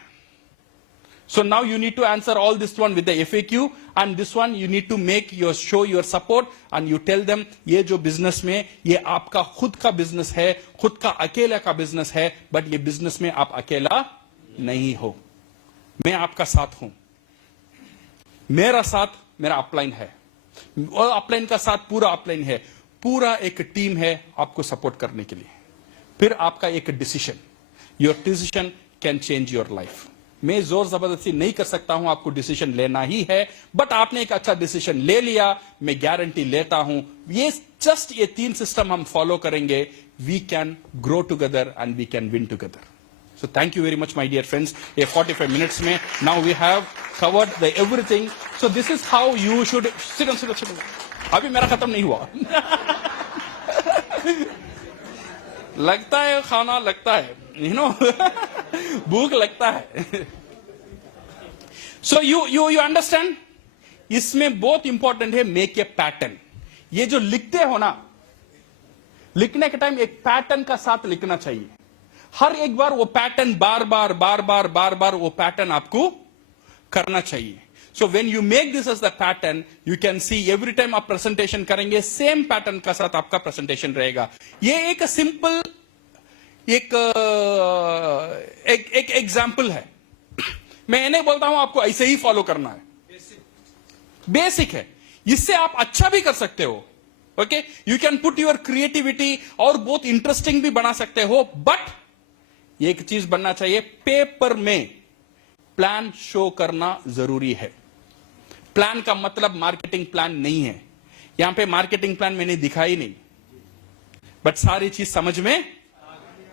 so now you need to answer all this one with the FAQ and this one you need to make your show your support and you tell them ये जो बिजनेस में ये आपका खुद का बिजनेस है, खुद का अकेला का बिजनेस है, बट ये बिजनेस में आप अकेला नहीं हो, मैं आपका साथ हूं, मेरा साथ मेरा अपलाइन है, और अपलाइन का साथ पूरा अपलाइन है, पूरा एक टीम है आपको सपोर्ट करने के लिए। फिर आपका एक decision, your decision can change your life. मैं जोर जबरदस्ती नहीं कर सकता हूं, आपको डिसीजन लेना ही है, बट आपने एक अच्छा डिसीजन ले लिया, मैं गारंटी लेता हूं ये जस्ट ये 3 सिस्टम हम फॉलो करेंगे, we can grow together and we can win together. So thank you very much my dear friends. ये 45 मिनट्स में now we have covered the everything. So this is how you should sit on, अभी मेरा खत्म नहीं हुआ लगता है खाना लगता है, यू नो भूख लगता है। सो यू अंडरस्टैंड, इसमें बहुत इंपॉर्टेंट है मेक ए पैटर्न। ये जो लिखते हो ना, लिखने के टाइम एक पैटर्न का साथ लिखना चाहिए। हर एक बार वो पैटर्न बार बार वो पैटर्न आपको करना चाहिए। So when you make this as the pattern, you can see every time आप प्रेजेंटेशन करेंगे सेम पैटर्न का साथ आपका प्रेजेंटेशन रहेगा। ये एक सिंपल एक एग्जाम्पल है, मैं नहीं बोलता हूं आपको ऐसे ही फॉलो करना है, बेसिक है, इससे आप अच्छा भी कर सकते हो। Okay, you can put your creativity और बहुत इंटरेस्टिंग भी बना सकते हो, बट एक चीज बनना चाहिए, पेपर में प्लान शो करना जरूरी है। प्लान का मतलब मार्केटिंग प्लान नहीं है, यहां पे मार्केटिंग प्लान मैंने दिखाई नहीं, बट सारी चीज समझ में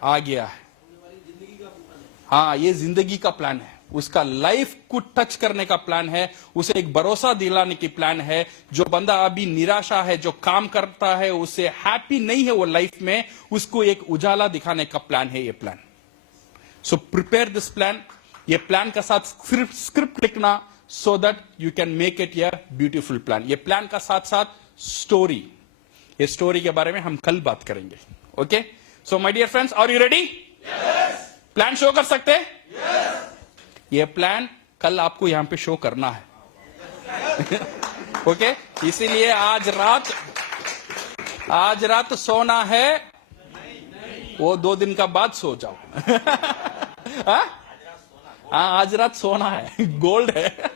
आ गया है। हाँ, ये जिंदगी का प्लान है, उसका लाइफ को टच करने का प्लान है, उसे एक भरोसा दिलाने की प्लान है। जो बंदा अभी निराशा है, जो काम करता है, उसे हैप्पी नहीं है वो लाइफ में, उसको एक उजाला दिखाने का प्लान है ये plan. So prepare this plan. ये प्लान का साथ स्क्रिप्ट लिखना, so that you can make it a beautiful plan. ये प्लान का साथ साथ स्टोरी, ये स्टोरी के बारे में हम कल बात करेंगे। Okay, so my dear friends, are you ready? Yes. Plan show कर सकते हैं? यस। ये प्लान कल आपको यहां पे शो करना है ओके, इसीलिए आज रात सोना है, वो 2 दिन का बाद सो जाओ हाँ, आज रात सोना है, गोल्ड है.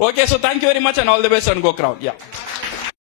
Okay, so thank you very much and all the best and go Crown. Yeah.